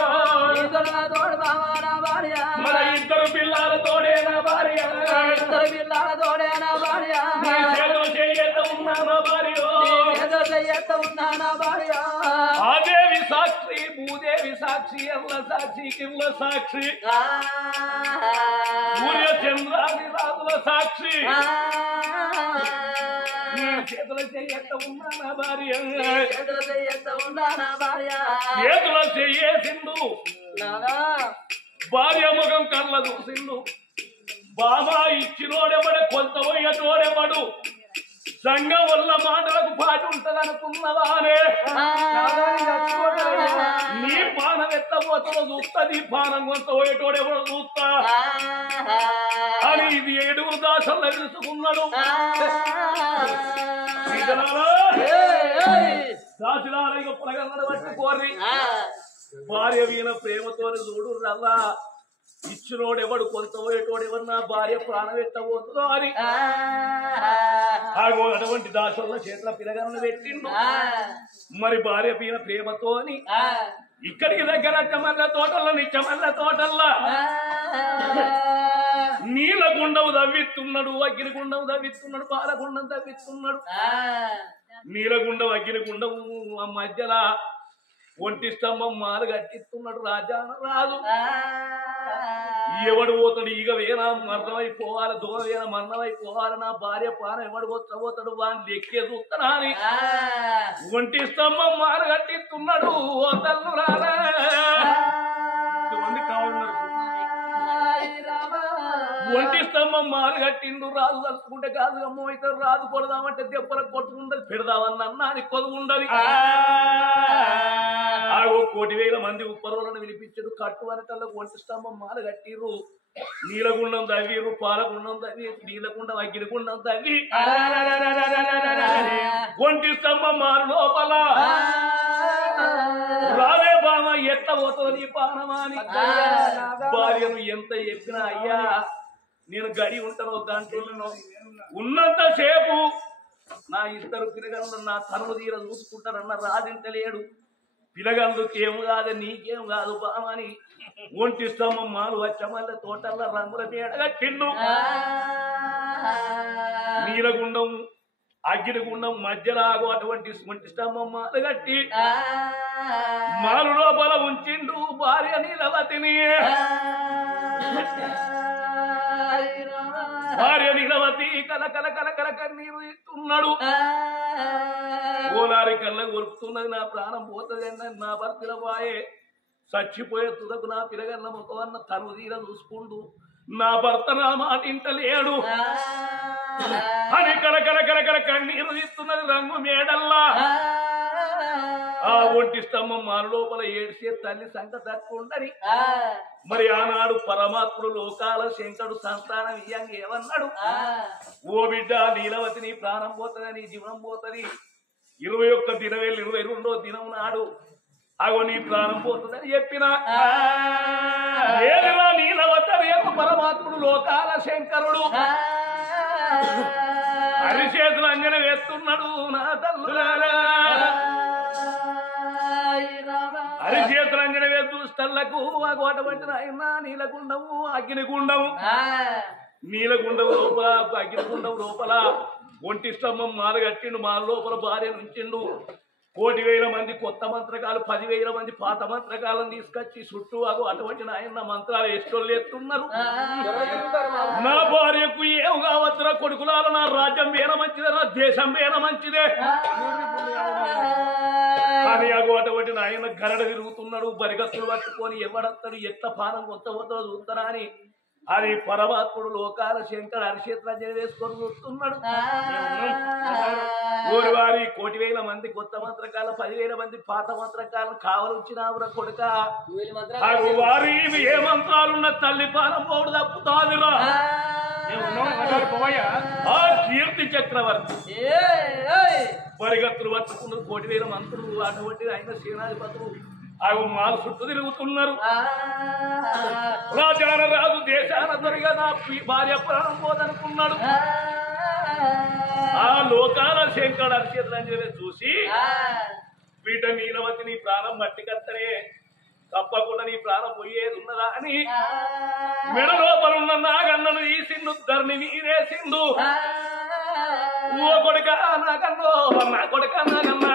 నీతోడు నా తోడు బామా నా భార్య మన ఇద్దరు పిల్లల తోడే నా భార్య ఇద్దరు పిల్లల తోడే నా భార్య చేతులు చేయత ఉన్నా నా భార్య చేతులు చేయత ఉన్నా నా భార్య ఆదేవి సాక్షి భూదేవి సాక్షి ఎల్ల సాక్షి కిల్ల సాక్షి సూర్య చంద్రాది రాజుల సాక్షి చేతుల చెయ్యత ఉన్నా నా భార్య చేతులు చేయత ఉన్నా నా భార్య చేతుల చెయ్యేసిండు భార్య ముఖం కళ్ళ చూసిండు బాబా ఇచ్చినోడెవడు కొంత పోయేటోడెవడు సంఘం వల్ల మాటలకు పాటు ఉంటదనుకున్నవానే నీ పానం ఎత్తపోతుందో చూస్తా నీ పానం కొంత పోయేటోడెవడో చూస్తా అని ఇది 7 దాసంలో తెలుసుకున్నాడు దాచులాల పొలగన్నను పట్టుకోరి భార్య వీణ ప్రేమతో చూడు రవ్వా ఇచ్చినోడు ఎవడు కొంతపోయేటోడు ఎవరు నా భార్య ప్రాణం ఎట్టబోతుందో అని అటువంటి దాసుల చేతుల పిలగలను పెట్టిండు. మరి భార్య పీన ప్రేమతోని ఇక్కడికి దగ్గర అక్కమల్ల తోటల్లో నిత్యమల్ల తోటల్లా నీళ్ళ గుండవు తవ్విస్తున్నాడు, అగ్గిరి గుండవు తవ్విస్తున్నాడు, పాలగుండం తవ్విస్తున్నాడు. నీలగుండం అగ్గిరి గుండవు ఆ మధ్యలో ఒంటి స్తంభం మాలు కట్టిస్తున్నాడు. రాజా రాజు ఎవడు పోతాడు ఈగ వేనా మరణమైపోవాలి, దూర వేన మరణమైపోవాలి, నా భార్య పాన ఎవడు పోతాడు వాడిని లెక్కే చూస్తానా అని ఒంటి స్తంభం మాలు కట్టిస్తున్నాడు. ఓ తల్లు రాలా కావాలన్నారు ఒంటి స్తంభం మాలు కట్టిండు. రాజు తలుచుకుంటే కాదు అమ్మ అవుతారు, రాజు కొడదామంటే దెబ్బలకు కొట్టుకుండదు, పెడదామని అన్నా అని కొదువు ఉండదు. ఆగో 1,000 మంది ఉప్పరులను విలిపించాడు. కట్టు వరకల్లకు ఒంటి స్తంభం మాలు కట్టిర్రు. నీలగుండం తవ్విర్రు, పాలగుండం తవ్వి, నీలగుండం అగ్గిరిగుండం తవ్వి ఒంటి స్తంభం మారు లోపల రావే బామ ఎట్ట పోతో నీ పానమాని భార్యను ఎంత చెప్పినా అయ్యా నేను గడి ఉంటాను గంటలను ఉన్నంతసేపు నా ఇద్దరు పిల్లగలను నా తనువు తీర చూసుకుంటారన్న రాజింటలేడు. పిల్లగందుకు ఏం కాదు నీకేం కాదు బామని ఒంటి స్తంభం మాలు వచ్చమల్ల తోటల్లో రంగుల మేడగట్టిండు. నీలగుండం అగ్గిరిగుండం మధ్యలాగు అటువంటి ఒంటి స్తంభం మాలు కట్టి మాలు లోపల ఉంచిండు భార్య నీలవతిని. భార్య నీలవతి కల కల కల కల కన్నీరు ఇస్తున్నాడు. గోలారి కళ్ళ కొరుకుతున్నది, నా ప్రాణం పోతుంది అన్నది నా భర్తల వాయే చచ్చిపోయే తుదకు నా పిల్లగన్న ముఖమన్న తను తీర చూసుకుంటూ నా భర్త నా మాట ఇంటలేడు అని కల కల కల కల కన్నీరు ఇస్తున్నది రంగు మేడల్లా. ఆ ఒంటి స్తంభం మారు లోపల ఏడ్చే తల్లి సంగ తట్టుకుండని మరి ఆనాడు పరమాత్ముడు లోకాల శంకరుడు సంతానం ఇయ్యంగా ఏమన్నాడు, ఓ బిడ్డ నీలవతి నీ ప్రాణం పోతుంది, నీ జీవనం పోతుంది. 21 దినం 22వ దినం నాడు అగో నీ ప్రాణం పోతుందని చెప్పిన ఏదిరా నీలవతి రేపు పరమాత్ముడు లోకాల శంకరుడు అరిచేతులు అంజన వేస్తున్నాడు. నా తల్లులారా అరిచేతులు అంజన వేస్తూ స్థలకు అటువంటి నాయన నీలగుండము అగ్నిగుండము నీలగుండము లోపల అగ్నిగుండము లోపల ఒంటి స్తంభం మాలు కట్టిండు. మాల లోపల భార్య నుంచిండు. 1,000 మంది కొత్త మంత్రకాలు, 10,000 మంది పాత మంత్రకాలను తీసుకొచ్చి చుట్టూ అటువంటి నాయన మంత్రాలు వేసుకోళ్ళు ఎత్తున్నారు. నా భార్యకు ఏం కావచ్చురా కొడుకులాల, నా రాజ్యం వేర మంచిదే, నా దేశం వేర మంచిదే అని అటువంటి నాయన గరడ తిరుగుతున్నాడు. బరిగత్తులు పట్టుకొని ఎవడత్తాడు ఎట్ల పానం కొత్త కొత్త చూస్తారా అని అది పరమాత్ముడు లోకాల శంకర్ అరిచేతులంజన వేసుకొని చూస్తున్నాడు. ఊరి వారి 1,000 మంది కొత్త మంత్రకాల, 10,000 మంది పాత మంత్రకాలను కావలించినావురా కొడుక. వారి ఏ మంత్రాలున్న తల్లి పానం పోడు తప్పుతాదిరా. ఆ కీర్తి చక్రవర్తి పరిగత్తులు పట్టుకున్న 1,000 మంత్రులు అటువంటి ఆయన సేనాధిపతులు అవి మాలు చుట్టూ తిరుగుతున్నారు. రాజాన రాజు దేశాన దొరిగా నా భార్య ప్రాణం పోదనుకున్నాడు. ఆ లోకాల శంకరుడు అరిచేతులంజన చూసి బిడ్డ నీలవతి నీ ప్రాణం మట్టి కత్తనే, తప్పకుండా నీ ప్రాణం పోయేది ఉన్నదా అని మెడ లోపలున్న నాగన్నను తీసిండు, ధరణి నీరేసిండు. ఓ కొడుక నాగన్నో, నా కొడుక నాగన్న,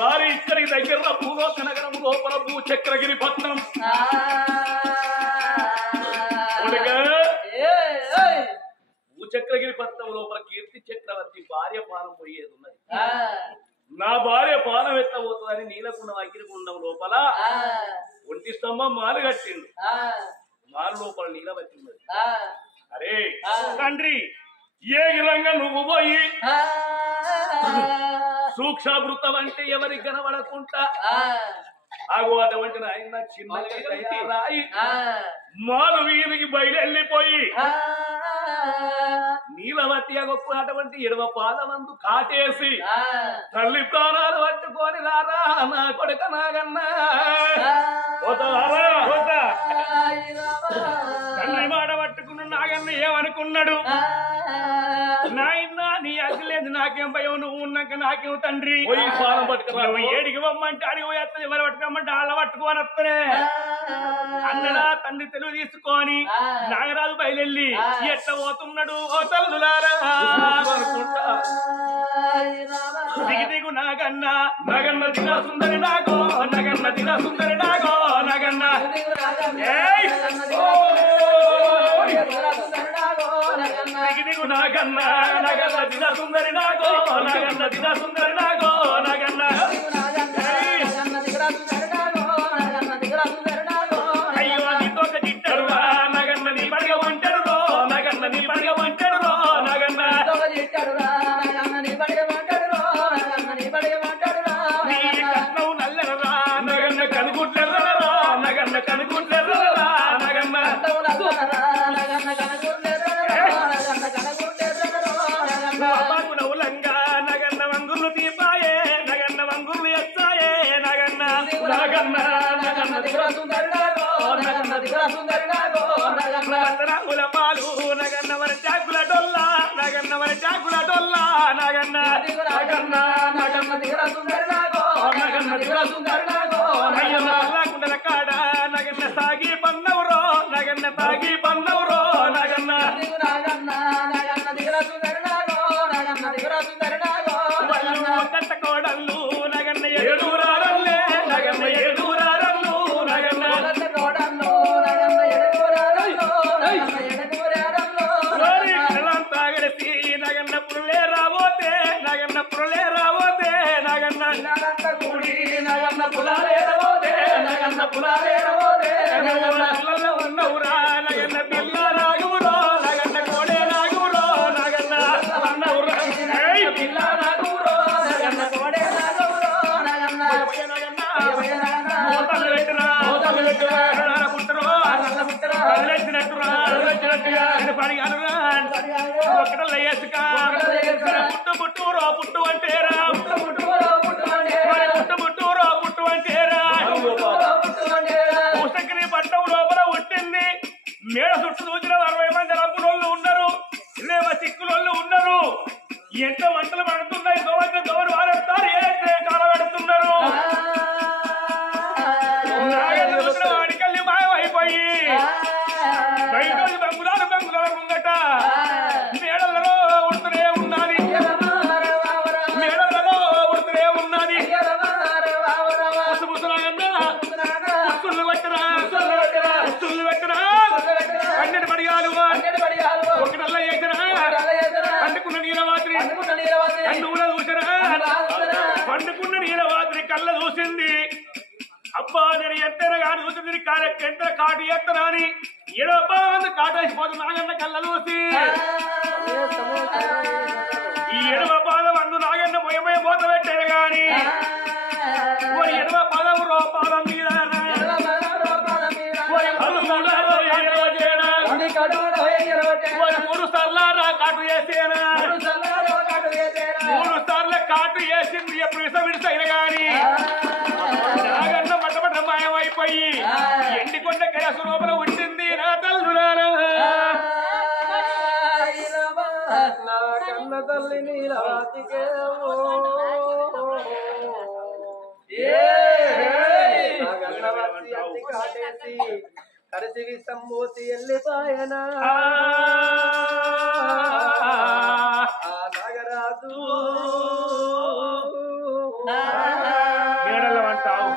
వారి ఇక్కడికి దగ్గర భూలోక నగరం లోపల భూచక్రగిరి పట్నం భూచక్రగిరి పట్నం లోపల కీర్తి చక్రవర్తి నీలవతి భార్య పానం పోయేది ఉన్నది. నా భార్య పానం ఎత్తబోతుందని నీలకుండ అగ్నికుండం లోపల ఒంటి స్తంభం మాలు కట్టిండు. మాలు లోపల నీలవతి ఉన్నది. అరే తండ్రి ఏ విధంగా నువ్వు పోయి సూక్ష్మవృతం అంటే ఎవరికి కనబడకుండా ఆగు అటువంటి ఆయన చిన్న రాయి మాలు వీరికి బయలుపోయి నీలవతి గొప్ప అటువంటి ఎడవ పాదమందు కాటేసి తల్లి ప్రాణాలు పట్టుకొని రారా నా కొడుక నాగన్నా తండ్రి మాట పట్టుకున్న నాగన్న ఏమనుకున్నాడు? నాయన నీ అగ్గి లేదు నాకేం భయం, నువ్వు ఉన్నాక నాకేం తండ్రి ఏడికి పొమ్మంటే అడిగి పోయేస్తుంది, ఎవరు పట్టుకోమంటే వాళ్ళ పట్టుకోని వస్తనే అన్నడా తండ్రి తెలుగు తీసుకొని నాగరాజు బయలుల్లి ఎట్లా పోతున్నాడు ఓ తల్లులారా అనుకుంటా దిగి దిగు నాగన్న నగన్న దిన సుందరి నాగో నగన్న దిన సుందరి నాగో నగన్న దిగి దిగు నాగన్న నగన్న దిన సుందరి నాగో నగన్న దిన సుందరి నాగో నగన్న అయ్యో నీతో చిట్టరు నగన్న నీ పడిగ వంటరు నగన్న నీ పడిగ వంటరు నగన్న నీ కట్నం నల్లెర్రా నగన్న కనుగుట్లెర్రా నగన్న కనుగుట్లెర్రా నగన్న నవ్వులంగా నగన్న వంగుర్లు తీపాయే నగన్న వంగుర్లు ఎత్తాయే నగన్న నగన్న నగన్న పాలు నగన్న వర చాకుల డొల్లా నగన్న వర చాకుల డొల్లా నగన్న నగన్న నగన్న కుండల కాడ నగన్న సాగి పన్నవురో నగన్న సాగి పన్నవురో నగన్న కట్ట కోడళ్ళు నగన్న ఏడూరారల్లే నగన్న ఏడూరారల్లు నగన్న తాగడిసి నగన్న పురులే రాబోతే నగన్న పురులే రాబోతే నగన్న కూడి నగన్న పులాలే రాబోతే నగన్న పులాలే రాబోతే ఉన్నవురా నగన్న పిల్ల రాగురో నగన్న కోడే రాగురో నగన్న ఉన్నవురా పిల్ల రాగురో నగన్న కోడే రాగురో నగన్న మోతలు పెట్టిరా పుట్టరో వచ్చినట్టురా వచ్చినట్టుగా పడిగానురా ఒకటల్ల వేసుకా పుట్టు పుట్టురో పుట్టు అంటేరా పుట్టు పుట్టురో పుట్టు అంటేరా ఉసకరి పట్టం లోపల ఉట్టింది మేడ చుట్టూ చూసిన 60 మంది రంపులోళ్ళు ఉన్నారు, 20 సిక్కులోళ్ళు ఉన్నారు. ఎంత మంటలు పడుతున్నాయి, దోరు వారేస్తారు, ఏ కాల పెడుతున్నారు. వాడికల్లి మాయమైపోయి బయట బంగులాలు ముంగట మేడలలో ఉడుతూనే ఉన్నది, మేడలలో ఉడుతూనే ఉన్నది. ముసులు పెట్టరా ముసులు పెట్టరా పన్నెండు పడిగాలు ఒకటల్ల చేసినా పండుకున్న నీలవాత్రి కన్నుల చూసినా పండుకున్న నీలవాత్రి కళ్ళ చూసింది. అబ్బా నేను ఎంతైనా కాదు చూసింది ఎంత కాటు ఎత్తనా అని ఏడబ్బా కాటేసిపోతుంది నాగన్న కళ్ళ చూసి. ఈ ఎడవ పాదం అందు నాగన్న మొయమయ మూత పెట్టారు గాని ఎడవ పాదం పాదం మీద మూడు సార్లు కాటు చేసేనా 3 సార్లు కాటు వేసింది. ఎప్పుడు విడిసైన గాని నాగన్న మటమట మాయమైపోయి ఎండికొండ కేసు లోపల ఉండింది. నా తల్లులారా నా కన్న తల్లి నీలవాతికే కాటేసి కరిసి విసంబోసి వెళ్ళిపోయనా నాగరాజు మేడలమంటావు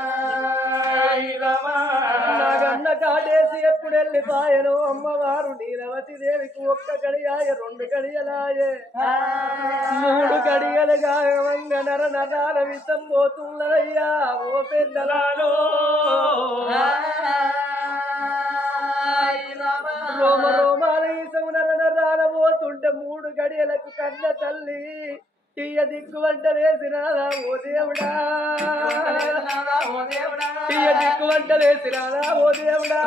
నాగన్న కాటేసి ఎప్పుడు వెళ్ళిపాయను అమ్మవారు నీలవతి దేవికి ఒక్క గడియాయ 2 గడియలాయే 3 గడియలుగా వంగ నర నరాల విషం పోతున్నదయ్యా ఓ పెద్దలాలో రోమ రోమాల విషం నర నరాల పోతుంటే 3 గడియలకు కన్న తల్లి తీయ దిక్కు వంట వేసినాదా ఓ దేవుడా తీయ దిక్కు వంట వేసినాదా ఓ దేవుడా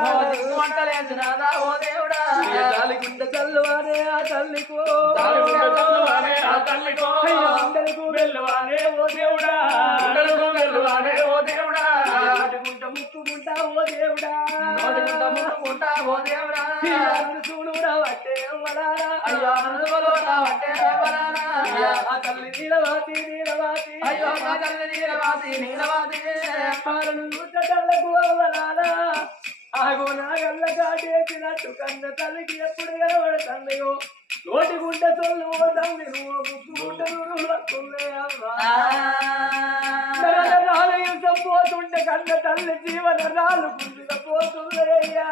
గాలి గుండె చల్లువానే ఆ తల్లికో అందరికూ వెళ్ళవానే ఓ దేవుడా గుంట ముక్కుకుంటా ఓ దేవుడా చూడురా వట్టే తల్లి నీలవాతి నీలవాతి అయ్యో తల్లి నీలవాతి నీలవాతి చూచటల్లకు అవ్వలాలా ఆగో నా గల్ల కాటేసినట్టు కన్న తల్లికి ఎప్పుడు ఎలవడతాయో నోటి గుంట తొల్లు తల్లి నువ్వు ముక్కుకుంట వస్తుందే అమ్మా పోతుంటే కన్న తల్లి జీవన రాళ్ళు గుండెల పోతుందయ్యా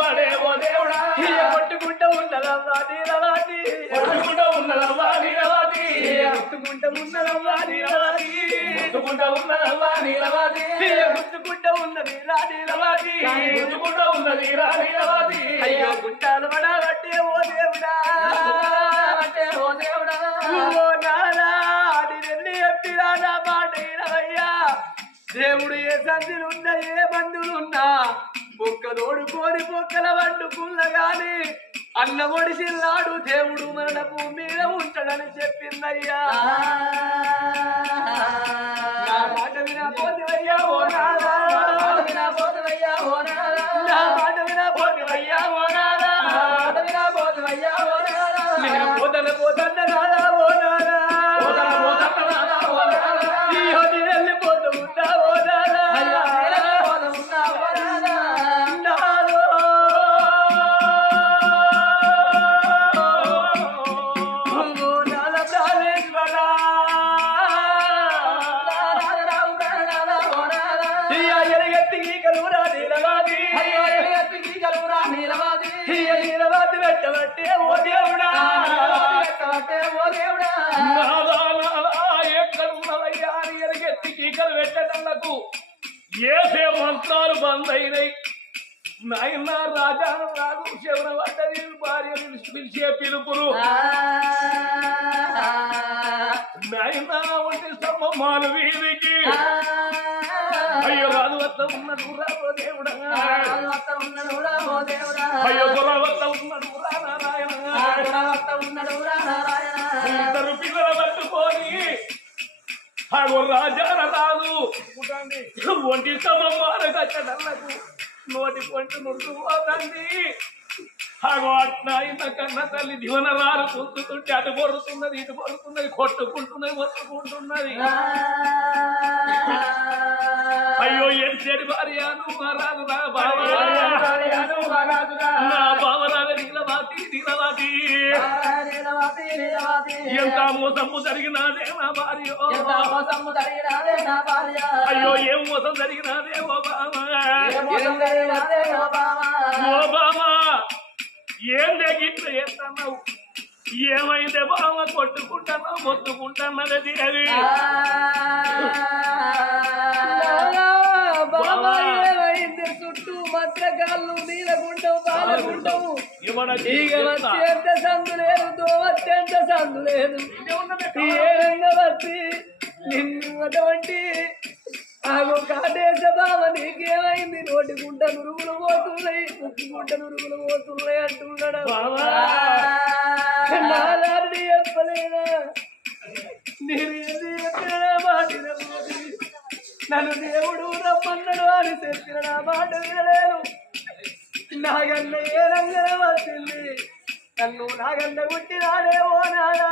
వాడే ఓ దేవుడా కొట్టుకుంటూ ఉన్నదమ్మా నీలవాతి కొట్టుకుంటూ ఉన్నదమ్మా నీలవాతి గుర్తుకుంటూ ఉన్నదమ్మా నీలవాతి గుర్తుకుంటూ ఉన్నదమ్మా నీలవాతి గుర్తుకుంటూ ఉన్నది రా నీలవాతి గుర్తుకుంటూ ఉన్నది రా నీలవాతి అయ్యో గుంటాలు పడబట్టే ఓ దేవుడా ఓ దేవుడా ఓ నాలా నేను ఎప్పిరా నా మాట ఇరవయ్యా దేవుడు ఏ సంధిలున్నా ఏ బంధువులున్నా ఒక్కదోడు కోరి పొక్కల వండుకున్న గాని అన్న ఒడిసిల్లాడు దేవుడు మరణ భూమి మీద ఉంటాడని చెప్పిందయ్యా నా మాట వినపోతివయ్యా ఓ నాదా వినపోతివయ్యా ఓ నాదా నా మాట వినపోతివయ్యా ఓ నాదా వినపోతివయ్యా ఓ నాదా నేను పోతన పోతన్న నాదా ఓ నాదా పెట్టటంలకు ఏసే మంత్రాలు బంద్ అయినాయి నాయన రాజా రాజు శివన పడ్డది భార్య పిలిచే పిలుపులు నాయన వంటి స్తంభమాలు వీధికి అయ్యో రాజు వద్ద ఉన్నడు రాబో దేవుడా అయ్యో గుర్ర వద్ద ఉన్నడు రా నారాయణ ఇద్దరు పిల్లలు పట్టుకొని ఆగో రాజాన రాదు ఒంటి సమమ్మాన కట్టడలకు నోటి పొంటి ముడుకుపోతుంది ఆగో అట్లా ఇంత కన్న తల్లి దివన రారు పొందుతుంటే అటు పొరుతున్నది ఇటు పొరుతున్నది కొట్టుకుంటున్నది మొత్తుకుంటున్నది అయ్యో ఎడిచేడి భార్యను రాదు నా బావరాజు నీలవాతి నీలవాతి ఎంత మోసము జరిగినాదే నా భార్య అయ్యో ఏం మోసం జరిగినాదే ఓ బామా ఏం దగ్గర చేస్తున్నావు ఏమైందే బామ కొట్టుకుంటానో మొత్తుకుంటాన్నది దేవి చుట్టూ మధ్యకాళ్ళు నీలగుండవు బాలగుండవు ఎంత సందు లేదు దోవత్యంత సందు లేదు వచ్చి నిన్ను అటువంటి ఆగో కాటేశ బావ నీకేమైంది నోటి గుంట నురుగులు పోతున్నాయి ముక్కు గుంట నురుగులు పోతున్నాయి అంటున్నాడు నాలాంటి చెప్పలేదా నేను ఏది చెప్పినా మాటిన నన్ను దేవుడు రమ్మన్నాడు అని చెప్పిన నా మాట వినలేను నాగన్న ఏ రంగన వచ్చింది నన్ను నాగన్న గుట్టినాడే ఓ నాదా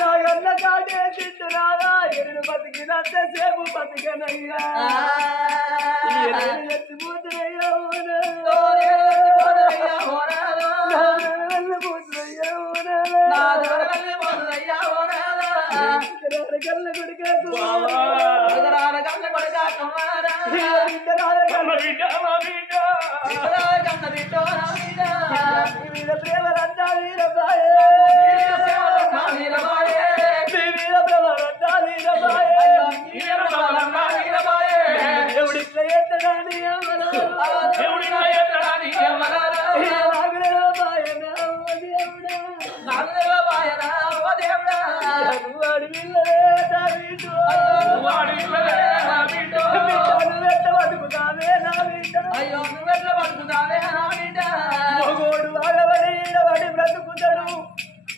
నాగన్న కాటే తిట్టు నాదా ఎరుడు బతికినంతసేపు బతికనయ్యా చచ్చిపోతున్నాయ్యా కళ్ళ కొడుక కళ్ళ కొడుక కుమారా కన్న బిడ్డ వీర ప్రేమ రండా వీరబాయే వీర ప్రేమ రండా వీరబాయే ఎవడిట్లా ఎత్తడాని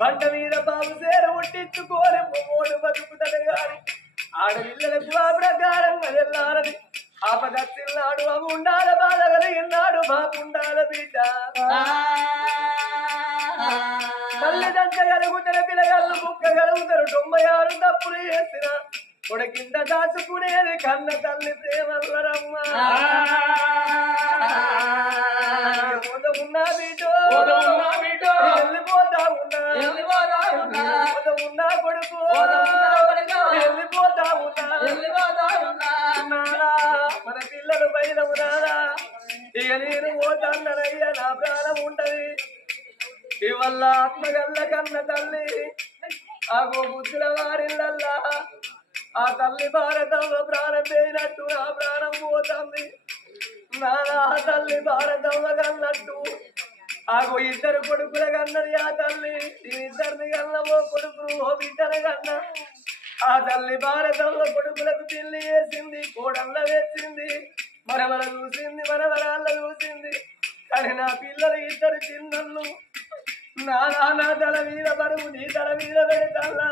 పంట మీద బాబు సేర ఉట్టించుకోని మొగోడు బతుకుతాడు గాని ఆడపిల్లలకు ఆ ప్రకారంగా వెళ్ళాలని ఆపదచ్చిన్నాడు అవి ఉండాల బాధ కలిగినాడు మాకుండాల బిడ్డ తల్లిదండ్రులు పిల్లగాళ్ళు కుక్క గలుగుతారు 96 తప్పులు చేసిన కొడకింద దాచుకునేది కన్న తల్లి ప్రేమల్లరమ్మ ఉన్నా బిడ్డో వెళ్ళిపోతా ఉన్నా కొడుకు వెళ్ళిపోతా ఉన్నా మన పిల్లలు బయట ఉన్నారా ఇక నేను పోతానయ్యా నా ప్రాణం ఉంటది ఇవల్ల ఆత్మగల్ల కన్న తల్లి ఆగో బుద్ధుల వారిల్లల్లా ఆ తల్లి భారతంలో ప్రాణం పోయినట్టు నా ప్రాణం పోతుంది నానా తల్లి భారతమ్మ కన్నట్టు ఆగో ఇద్దరు కొడుకుల కన్నది ఆ తల్లి ఇద్దరిని కన్నవో కొడుకులు ఓ బిడ్డల కన్న ఆ తల్లి భారతమ్మ కొడుకులకు పెళ్లి చేసింది కోడళ్ళ వేసింది మనవల చూసింది మనవరాళ్ళ చూసింది కానీ నా పిల్లలు ఇద్దరు చిన్నళ్ళు నా తల మీద బరువు నీ తల మీద పెడతాల్లా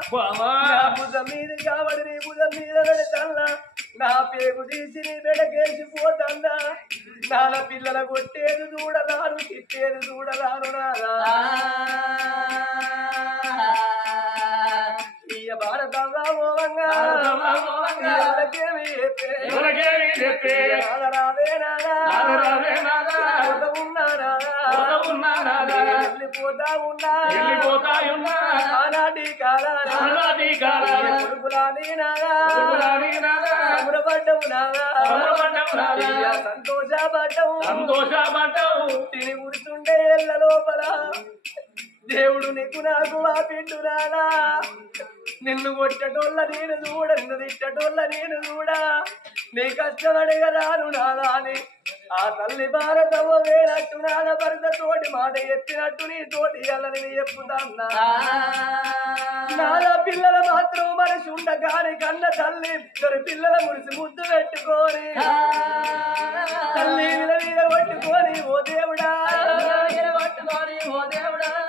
భుజం మీద కాబట్టి నీ భుజం మీద పెడతాల్లా నా పేగు తీసి నీ బెడకేసి పోతాందా నాల పిల్లల కొట్టేది చూడరాను తిట్టేది చూడరాను నాదా ఇయ భారతంగా మోవంగా చెప్పే రాదే నాదా వెళ్ళిపోతా ఉన్నా ఆనాటి కాలాన్ని సంబరపడ్డము నాదా సంతోషపడ్డము తిని కూర్చుంటే ఎల్ల లోపల దేవుడు నీకు నాకు ఆ పిండు రాదా నిన్ను కొట్టటోళ్ళ నేను చూడ నిన్ను తిట్టటోళ్ళ నేను చూడా నీ కష్టపడిగా రాను నాదా అని ఆ తల్లి భారతమ్మ వేనట్టు నాన్న భర్త తోటి మాట ఎత్తినట్టు నీ తోటి అల్లని చెప్పుతాన్నా నాన్న పిల్లల మాత్రం మనిషి ఉండగాని కన్న తల్లి ఇద్దరు పిల్లల మురిసి ముద్దు పెట్టుకొని తల్లి మీద కొట్టుకొని ఓ దేవుడా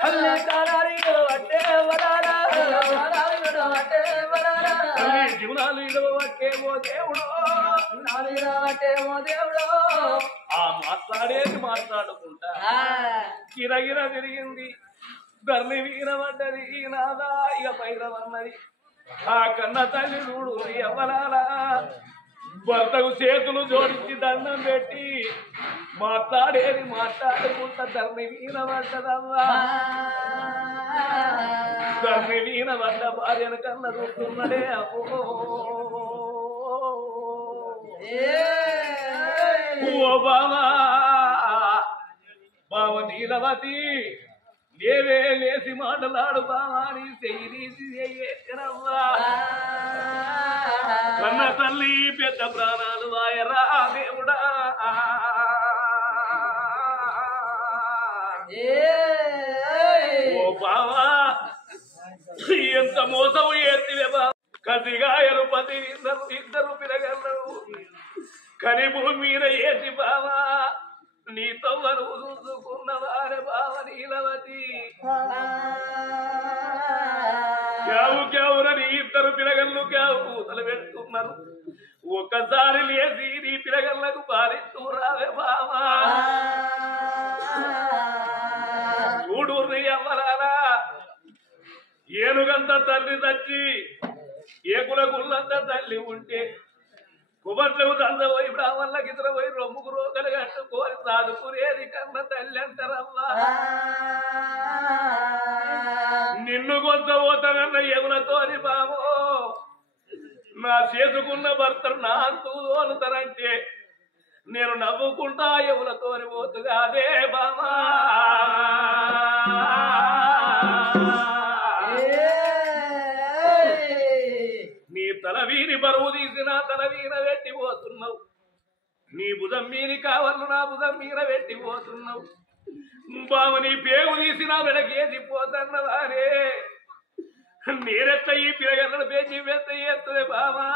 తల్లి తానాలి పట్టే వరారా జీవనాలు ఇడవట్టే ఓ దేవుడు ఆ మాట్లాడేది మాట్లాడుకుంటా గిరగిర తిరిగింది ధర్ని వీరమడ్డది నాదా ఇక పైరమన్నది ఆ కన్న తల్లి చూడు ఎవరాలా భర్తకు చేతులు జోడించి దండం పెట్టి మాట్లాడేది మాట్లాడుకుంటా ధర్ని వీరమడ్డదమ్మా ధర్ని వీరమడ్డ భార్యను కన్న చూస్తున్నాడే అబ్బో బావ నీలవతి లేవే లేసి మాటలాడు బావాని చెయ్యినవ్వా కన్న తల్లి పెద్ద ప్రాణాలు వాయరా దేవుడా ఓ బావా ఎంత మోసం ఎత్తివే బావ కసిగా ఎరుపతి ఇద్దరు పిలగలరు కని భూమి మీద ఏసి బావా నీతో వరువు చూసుకున్నవారే బావ నీలవతి క్యావురని ఇద్దరు పిలగళ్ళు క్యావు పూతలు పెడుతున్నారు ఒక్కసారి లేచి నీ పిలగళ్ళకు పాలిస్తూ రావే బావా చూడూర్ని ఎవ్వరారా ఏనుగంత తల్లి తచ్చి ఏకుల గుళ్ళంత తల్లి ఉంటే కుమర్లకు దందపోయి బ్రాహ్మణులకు ఇతర పోయి రొమ్ముకు రోగలు కట్టుకొని సాదుకునేది కన్న తల్లి అంటారమ్మా నిన్ను కొంత పోతానన్న ఎగులతోని బాబో నా చేసుకున్న భర్తను నా అంతు తోలుతారంటే నేను నవ్వుకుంటా ఎవలతోని పోతుగా అదే బామా నీ తల వీని బరువు తీసి నా తల వీన పెట్టిపోతున్నావు నీ భుజం మీని కావర్లు నా భుజం మీద పెట్టిపోతున్నావు బావ నీ పేగు తీసి నా వెనకేసిపోతున్నవారే నేరెత్త ఈ పిరగలను పేచి వెత్త ఎత్తదే బామా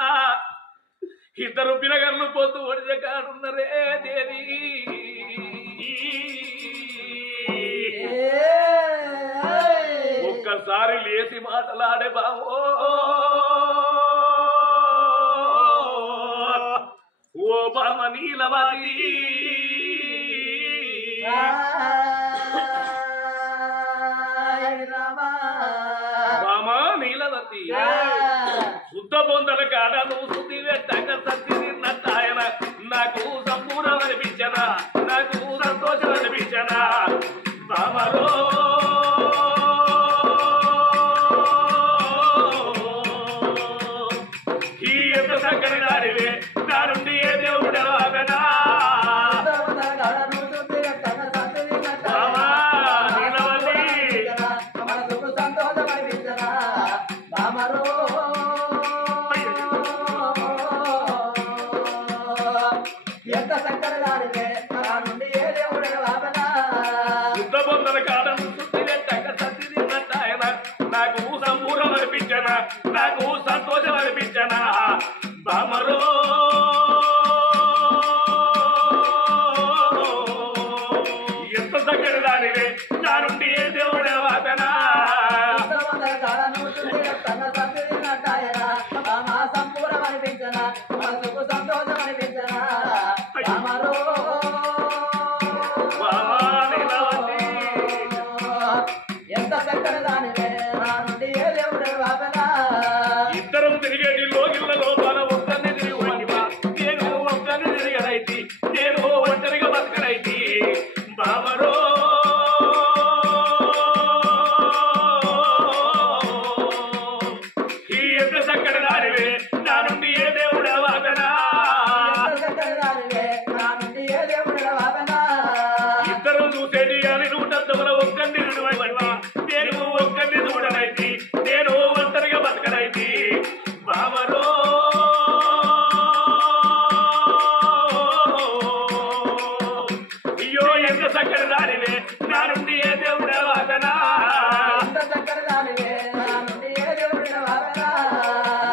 ఇద్దరు పిరగలను పొద్దు ఒడిచే కాడున్నరే దేవి ఒక్కసారి లేచి మాటలాడే బావో ఓ బామ నీలవాది బామ నీలవతి శుద్ధ బొందల కాడ నువ్వు శుద్ధి పెట్టాక సత్తి తిన్నట్టు ఆయన నాకు సంపూర్ణం అనిపించనా నాకు సంతోషం అనిపించనా బామరో ఈ ఎంత చక్కని దారివే నా నుండి ఏ దేవుడు ఆగనా నాకు సంతోషం అనిపించనా బామరో ఎంత చక్కని దానివే నా నుండి ఏ దేవుడే వాదనా సంపూర్ణం అనిపించనా మనసుకు సంతోషం అనిపించనా ఎంత చక్కని దానివే నా నుండి ఏ దేవుడే వాదనా ఇద్దరం తిరిగేటి లోగిళ్ళ లోపల ఒక్కరిని తిరిగి వండివా నేను ఒక్కరిని తిరిగనైతి నేను ఒంటరిగా బతకనైతి బామరో ఈ ఎంత చక్కని దానివే నా నుండి ఏ దేవుడా వాదనా ఇద్దరు చూసేటి అని నూటంతముల ఒక్కరిని నిలువైవా నేను ఒక్కరిని చూడనైతి నేను ఒంటరిగా బతకనైతి బామరో అయ్యో ఎంత చక్కని దానివే నా నుండి ఏ దేవుడా వాదనా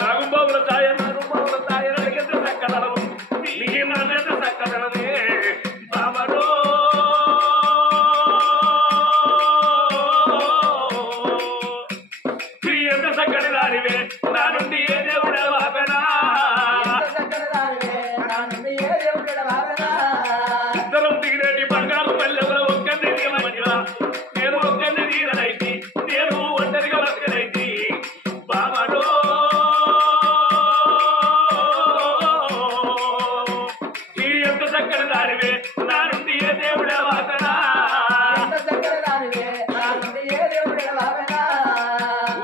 నాగుబాబుల తాయ ఎంత చక్కదనం నీ నాన్నెంత చక్కదనమే బామరో ఎంత చక్కని దానివే నా నుండి ఏ దేవుడా వాదనా ఇద్దరం దిగినటి బంగారు పల్లెల ఒక్కరిని దిగమనివా నేను ఒక్కరిని దిగనైతి నేను ఒంటరిగా బతకనైతి బామరో ఈ ఎంత చక్కని దానివే నా నుండి ఏ దేవుడా వాదనా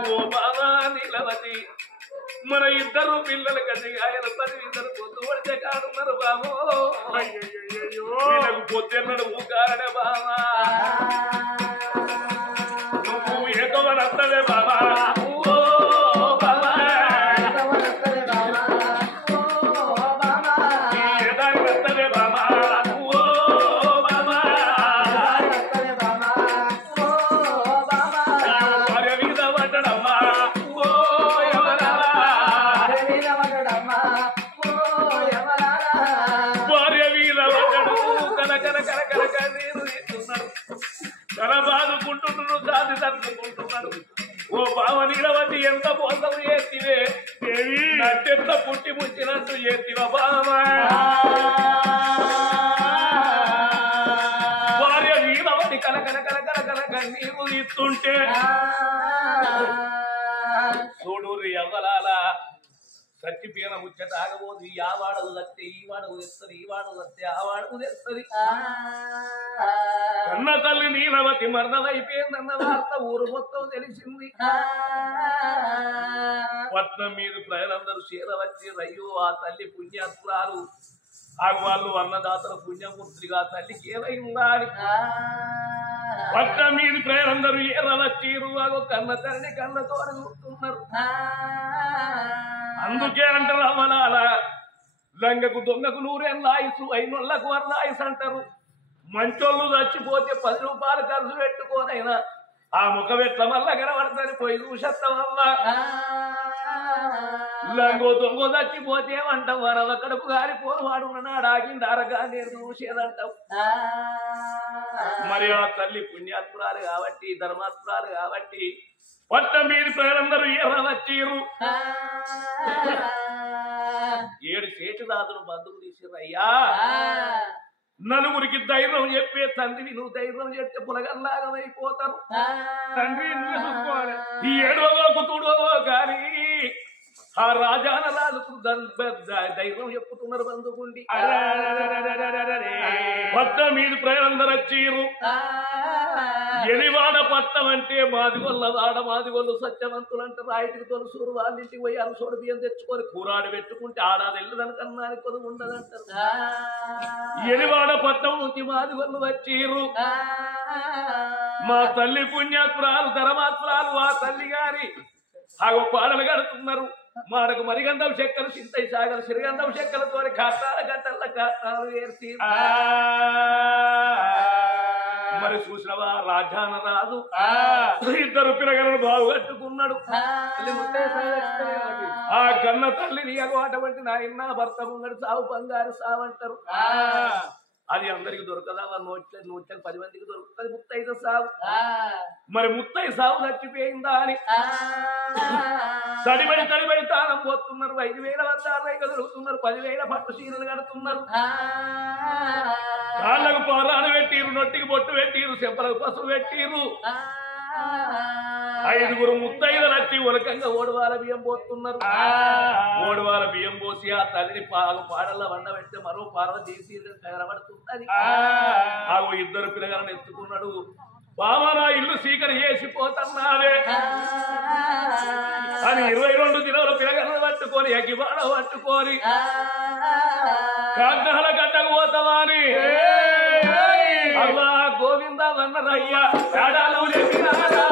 ఓ బాబా నీలవతి మన ఇద్దరు పిల్లలు కలిసి ఆయన 10 ఇద్దరు పొద్దు పడితే కాడున్నారు బాబో వీళ్ళకు పొద్దున్నడు ఊకారనే బాబా నువ్వు ఏకమనత్తవే బాబా ఓ బాబా ఏదాని వస్తవే బాబా ఓ బాబా భార్య మీద పడ్డడమ్మా ఓ ఎవరా భార్య మీద పడ్డడు కన కన్నీరు తీస్తున్నాడు తన బాదుకుంటున్నాడు దాన్ని తట్టుకుంటున్నాడు ఓ బావ నీలవతి ఎంత మోసం చేతివే దేవి నట్టెంత పుట్టి ముచ్చినట్టు చేతివా బావ భార్య నీలవతి కన కన్నీరు తీస్తుంటే చూడు ఎవ్వలాల చచ్చిపోయిన ముచ్చట ఆగబోదు ఆ వాడవు తెస్తే ఈ వాడవు తెస్తుంది ఈ వాడవు తెస్తే ఆ వాడవు తెస్తుంది కన్న తల్లి నీలవతి మరణమైపోయిందన్న వార్త ఊరు మొత్తం తెలిసింది పట్నం మీద ప్రజలందరూ చేరవచ్చి రయ్యో ఆ తల్లి పుణ్యాత్మురాలు వాళ్ళు అన్నదాతల పుణ్యమూర్తిగా తల్లికి ఏమైందా అని పట్నం మీద ప్రజలందరూ ఏరవచ్చిరు కన్న తల్లి కళ్ళతో చూస్తున్నారు. అందుకే అంటారు అమ్మలాల లంగకు దొంగకు నూరేళ్ళాయిసు అయినోళ్లకు వర్లాయిసు అంటారు. మంచోళ్ళు చచ్చిపోతే 10 రూపాయలు ఖర్చు పెట్టుకోనైనా ఆ ముఖం ఎట్ల మళ్ళా కనబడతారు పోయి చూసేస్తాం వల్ల లంగో దొంగ చచ్చిపోతే ఏమంటాం వరవ కడుపు గారిపోను వాడు ఉన్నాడు ఆగింది అరగా నేను చూసేదంటాం. మరి ఆ తల్లి పుణ్యాత్మురాలు కాబట్టి ధర్మాత్మురాలు కాబట్టి పట్నం మీద ప్రజలందరూ ఎర్రవచ్చిరు. 7 సేటుదాదులు బంధువు తీసిరయ్యా. నలుగురికి ధైర్యం చెప్పే తండ్రిని నువ్వు ధైర్యం చెప్తే పులగల్లాగమైపోతారు. తండ్రి చూసుకోవాలి ఈ 7వ తుడో కానీ ఆ రాజాన రాజుకు ధైర్యం చెప్పుతున్నారు బంధుకుండి. పట్నం మీద ప్రజలందరూ వచ్చిరు. ఎలివాడ పట్నం అంటే మాదిగొల్ల వాడ మాదిగొల్లు సత్యవంతులు అంటే రాయిటికి తొలసూరు వాళ్ళ ఇంటికి పోయి అలసోడు బియ్యం తెచ్చుకొని కూరాడు పెట్టుకుంటే ఆడాది వెళ్ళదనకన్నా కొద్ది ఉండదంటారు. ఎలివాడ పట్నం నుంచి మాదిగొల్లు వచ్చిరు. మా తల్లి పుణ్యాత్మురాలు ధర్మాత్మురాలు ఆ తల్లి గారి ఆగో పాడలు కడుతున్నారు. మాడకు మరిగంధం చెక్కలు చింతై సాగలు సిరిగంధం చెక్కలతో కాటాల గట్టల కాటాలు వేసి మరి చూసినవా రాజాన రాజు 2 పిల్లగలను బాగుగట్టుకున్నాడు. ఆ కన్న తల్లిని అటువంటి నాయన భర్త ముంగడు సావు బంగారు సావంటారు. అది అందరికి దొరకదా నూట్లకు 10 మందికి దొరుకుతుంది ముత్తైదు సాగు. మరి ముత్తైదు సాగు చచ్చిపోయిందా అని తడిబడి తాళం పోతున్నారు. 5,000 వద్ద దొరుకుతున్నారు. 10,000 పట్టు చీరలు కడుతున్నారు. కాళ్ళకు పారాలు పెట్టిరు, నొట్టికి బొట్టు పెట్టిరు, చెంపలకు పసుపు పెట్టిరు. 5గురు ముత్తైదులు వచ్చి ఉలకంగా ఓడవాల బియ్యం పోతున్నారు. ఓడవాల బియ్యం పోసి ఆ తల్లిని పాడల్లో వండబెడితే మరో పార్వతీసి కనబడుతున్నది. ఆ 2 పిల్లగాలను ఎత్తుకున్నాడు. బాబా నా ఇల్లు సీకరి చేసిపోతున్నావే అని 22 దినాలు పిల్లగాలను పట్టుకొని అగ్గిబాడ పట్టుకొని కాంతాల గడ్డకు పోతావా అని అమ్మా గోవింద వన్నరయ్యా ఏడాలు చెప్పినారా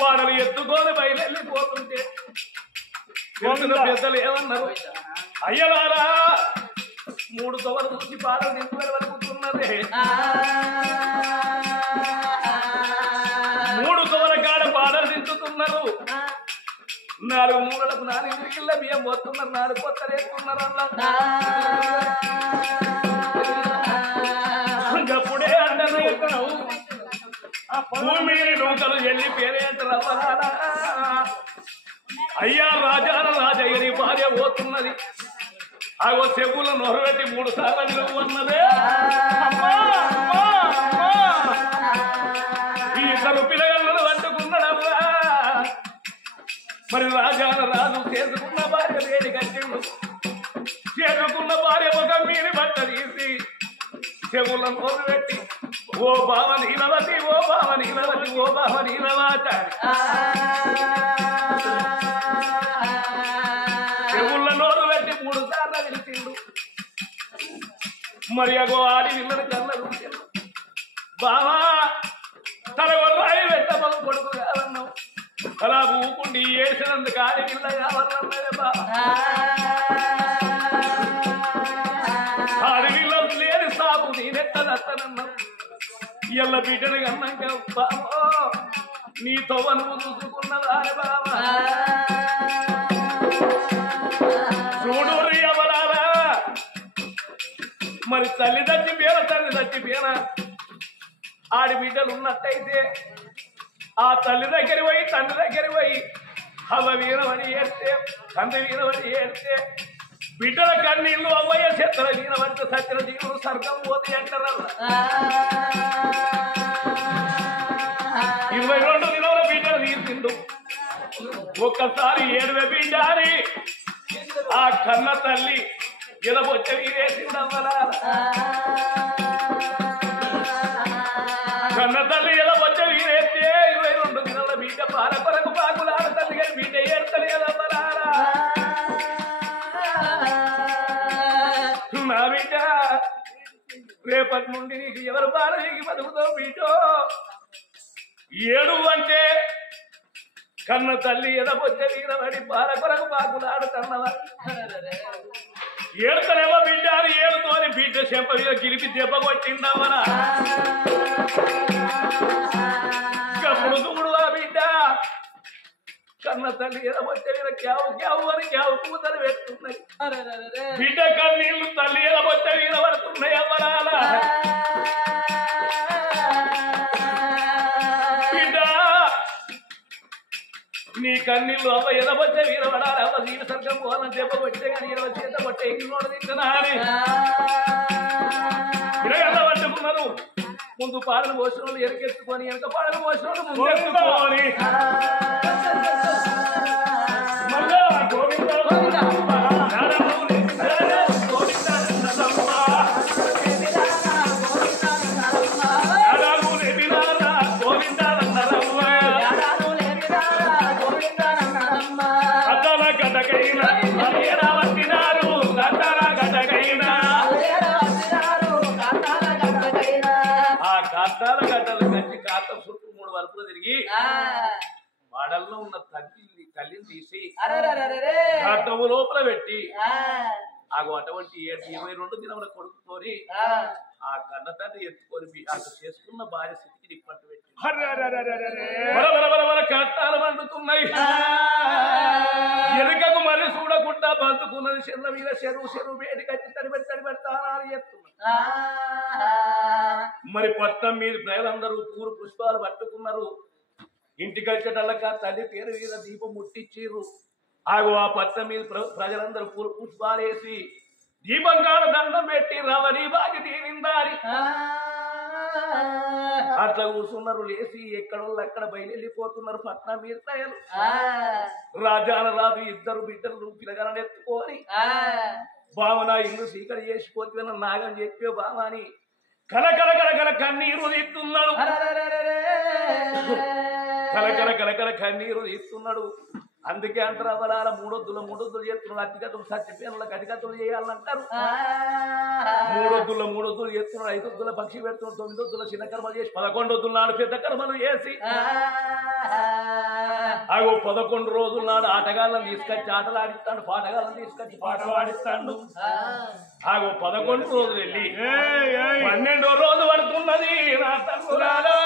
వాడలు ఎత్తుకొని బయలుపోతుంటే పెద్దలు ఏమన్నారు? అయ్యవారా 3 తొవలు చూసి పాడలు నింపులు వలుకుతున్నదే. 3 తొవల కాడ పాడలు దించుతున్నారు. 4 మూలలకు 4 ఇంటికిళ్ళ బియ్యం పోతున్నారు. 4 కొత్తలు వేస్తున్నారు. అప్పుడే అంటారు భూమి నూకలు ఎల్లి పేరే అంటారు. అయ్యా రాజాల రాజయ్యని భార్య పోతున్నది. ఆగో చెవులు నొరబెట్టి 3 సార్లు నిలువన్నదే. ఈ 2 పిల్లగాళ్ళను వండుకున్నాడు. మరి రాజాన రాజు చేసుకున్న భార్య వేడి కట్టిండు చేసుకున్న భార్య ఒక మీని బట్ట తీసి చెవుల నోరు పెట్టి ఓ బావ నీలవతి ఓ బావ నీలవతి ఓ బావ నీలవాచారి చెవుల నోరు పెట్టి 3 సార్లు విలిచిండు మరి అగో ఆడి విల్లని కళ్ళ బావా తన రాయి పెట్టమలు కొడుకు కాదన్నావు అలా ఊకుండి ఏడ్చినందుకు ఆడి విల్ల కావాలన్నదే బావా ఆడి విల్ల లేని సాగు నేనెత్తదత్తనన్నావు ఇళ్ళ బిడ్డని అన్నాక బావో నీ తవ్వ నువ్వు చూసుకున్నదా బావా చూడు ఎవరాలా మరి తల్లి చచ్చిపోయిన ఆడి బిడ్డలు ఉన్నట్టయితే ఆ తల్లి దగ్గర పోయి తండ్రి దగ్గర పోయి అవ్వ వీరమని ఏడితే తండ్రి వీరమని ఏడితే బిడ్డల కన్నీళ్ళు అవ్వయ్య చెత్తల వీరమంటే సత్యన జీవులు స్వర్గం పోతే అంటారు 22 దినాల బిడ్డలు తీర్చిండు ఒక్కసారి ఏడువే బిడ్డ అని ఆ కన్న తల్లి ఎదబొచ్చ వీరేసిందమ్మరా కన్న తల్లి ఎదబొచ్చ వీరేస్తే 22 దినాల బిడ్డ పాల కొరకు పాకులాడ తల్లి గారి బిడ్డ ఏడతలేదమ్మరా నా బిడ్డ రేపటి నుండి నీకు ఎవరు బాధ నీకు బతుకుతావు బిడ్డో ఏడు అంటే కన్న తల్లి ఎదబొచ్చ వీరబడి పాల కొరకు పాకులాడుతున్నవా ఏడుతనేమో బిడ్డ అని ఏడుతోని బిడ్డ చెంప మీద గిరిపి దెబ్బ కొట్టిందమ్మనా అప్పుడు చూడు ఆ బిడ్డ కన్న తల్లి ఎదబొచ్చే మీద క్యావు క్యావు అని క్యావు కూతలు పెట్టున్నాయి బిడ్డ కన్నీళ్ళు తల్లి ఎదబొచ్చే మీద పడుతున్నాయి అమ్మరాల బిడ్డ నీ కన్నీళ్ళు అవ్వ ఎదబొచ్చే వీరబడాలి అవ్వ జీవ సర్గం పోవాలని దెబ్బ కొట్టే కానీ ఇరవై చేత కొట్టే ఎగినోడు తింటున్నా అని ఇరగల్ల పట్టుకున్నారు ముందు పాడలు పోసిన వాళ్ళు ఎరికెత్తుకొని వెనక పాడలు పోసిన వాళ్ళు ముందెత్తుకోని గడ్డలు కట్టి కాత చుట్టూ 3 వరపులు తిరిగి వాడల్లో ఉన్న తల్లిని తీసి అటవు లోపల పెట్టి ఆగు అటువంటి 22 దినముల కొడుకుతోని ఆ కన్న తండ్రి ఎత్తుకొని అటు చేసుకున్న భార్య స్థితికి నిప్పట్టు పెట్టి కట్టాలు మండుతున్నాయి ఎలుకకు మరి చూడకుండా బంతుకున్నది చెల్ల మీద చెరువు వేడి కట్టి తడిపెడతానని చెప్తున్నా మరి పట్టం మీద ప్రజలందరూ పూరు పుష్పాలు పట్టుకున్నారు ఇంటికి వచ్చేటల్లక తల్లి పేరు మీద దీపం ముట్టించారు ఆగు ఆ పట్టం మీద ప్రజలందరూ పూరు పుష్పాలు వేసి దీపం కాడ దండం పెట్టి రవని బాగి తీరిందారి అట్లా కూర్చున్నారు లేచి ఎక్కడోళ్ళు అక్కడ బయలుపోతున్నారు పట్నం మీద ప్రజలు రాజాన రాజు 2 బిడ్డలు పిల్లగాలను ఎత్తుకొని బావన ఇల్లు సీకరి చేసిపోతే నాగం చెప్పే బావని కలకల కన్నీరు తీస్తున్నాడు కలకల కన్నీరు తీస్తున్నాడు అందుకే అంటారు అవలాల 3 వద్దులు చేస్తున్నాడు అతిగతులు సత్యపేనులకు అతిగతులు చేయాలంటారు 3 వద్దులు చేస్తున్నాడు 5 వద్దుల పక్షి పెడుతున్నాడు 9 వద్దుల చిన్న కర్మలు చేసి 11 వద్దుల నాడు పెద్ద కర్మలు చేసి అగో 11 రోజుల నాడు ఆటగాళ్ళని తీసుకొచ్చి ఆటలు ఆడిస్తాడు పాటగాళ్ళని తీసుకొచ్చి పాటలు ఆడిస్తాడు ఆగో 11 రోజులు వెళ్ళి 12వ రోజు పడుతున్నది నా తమ్మురాలో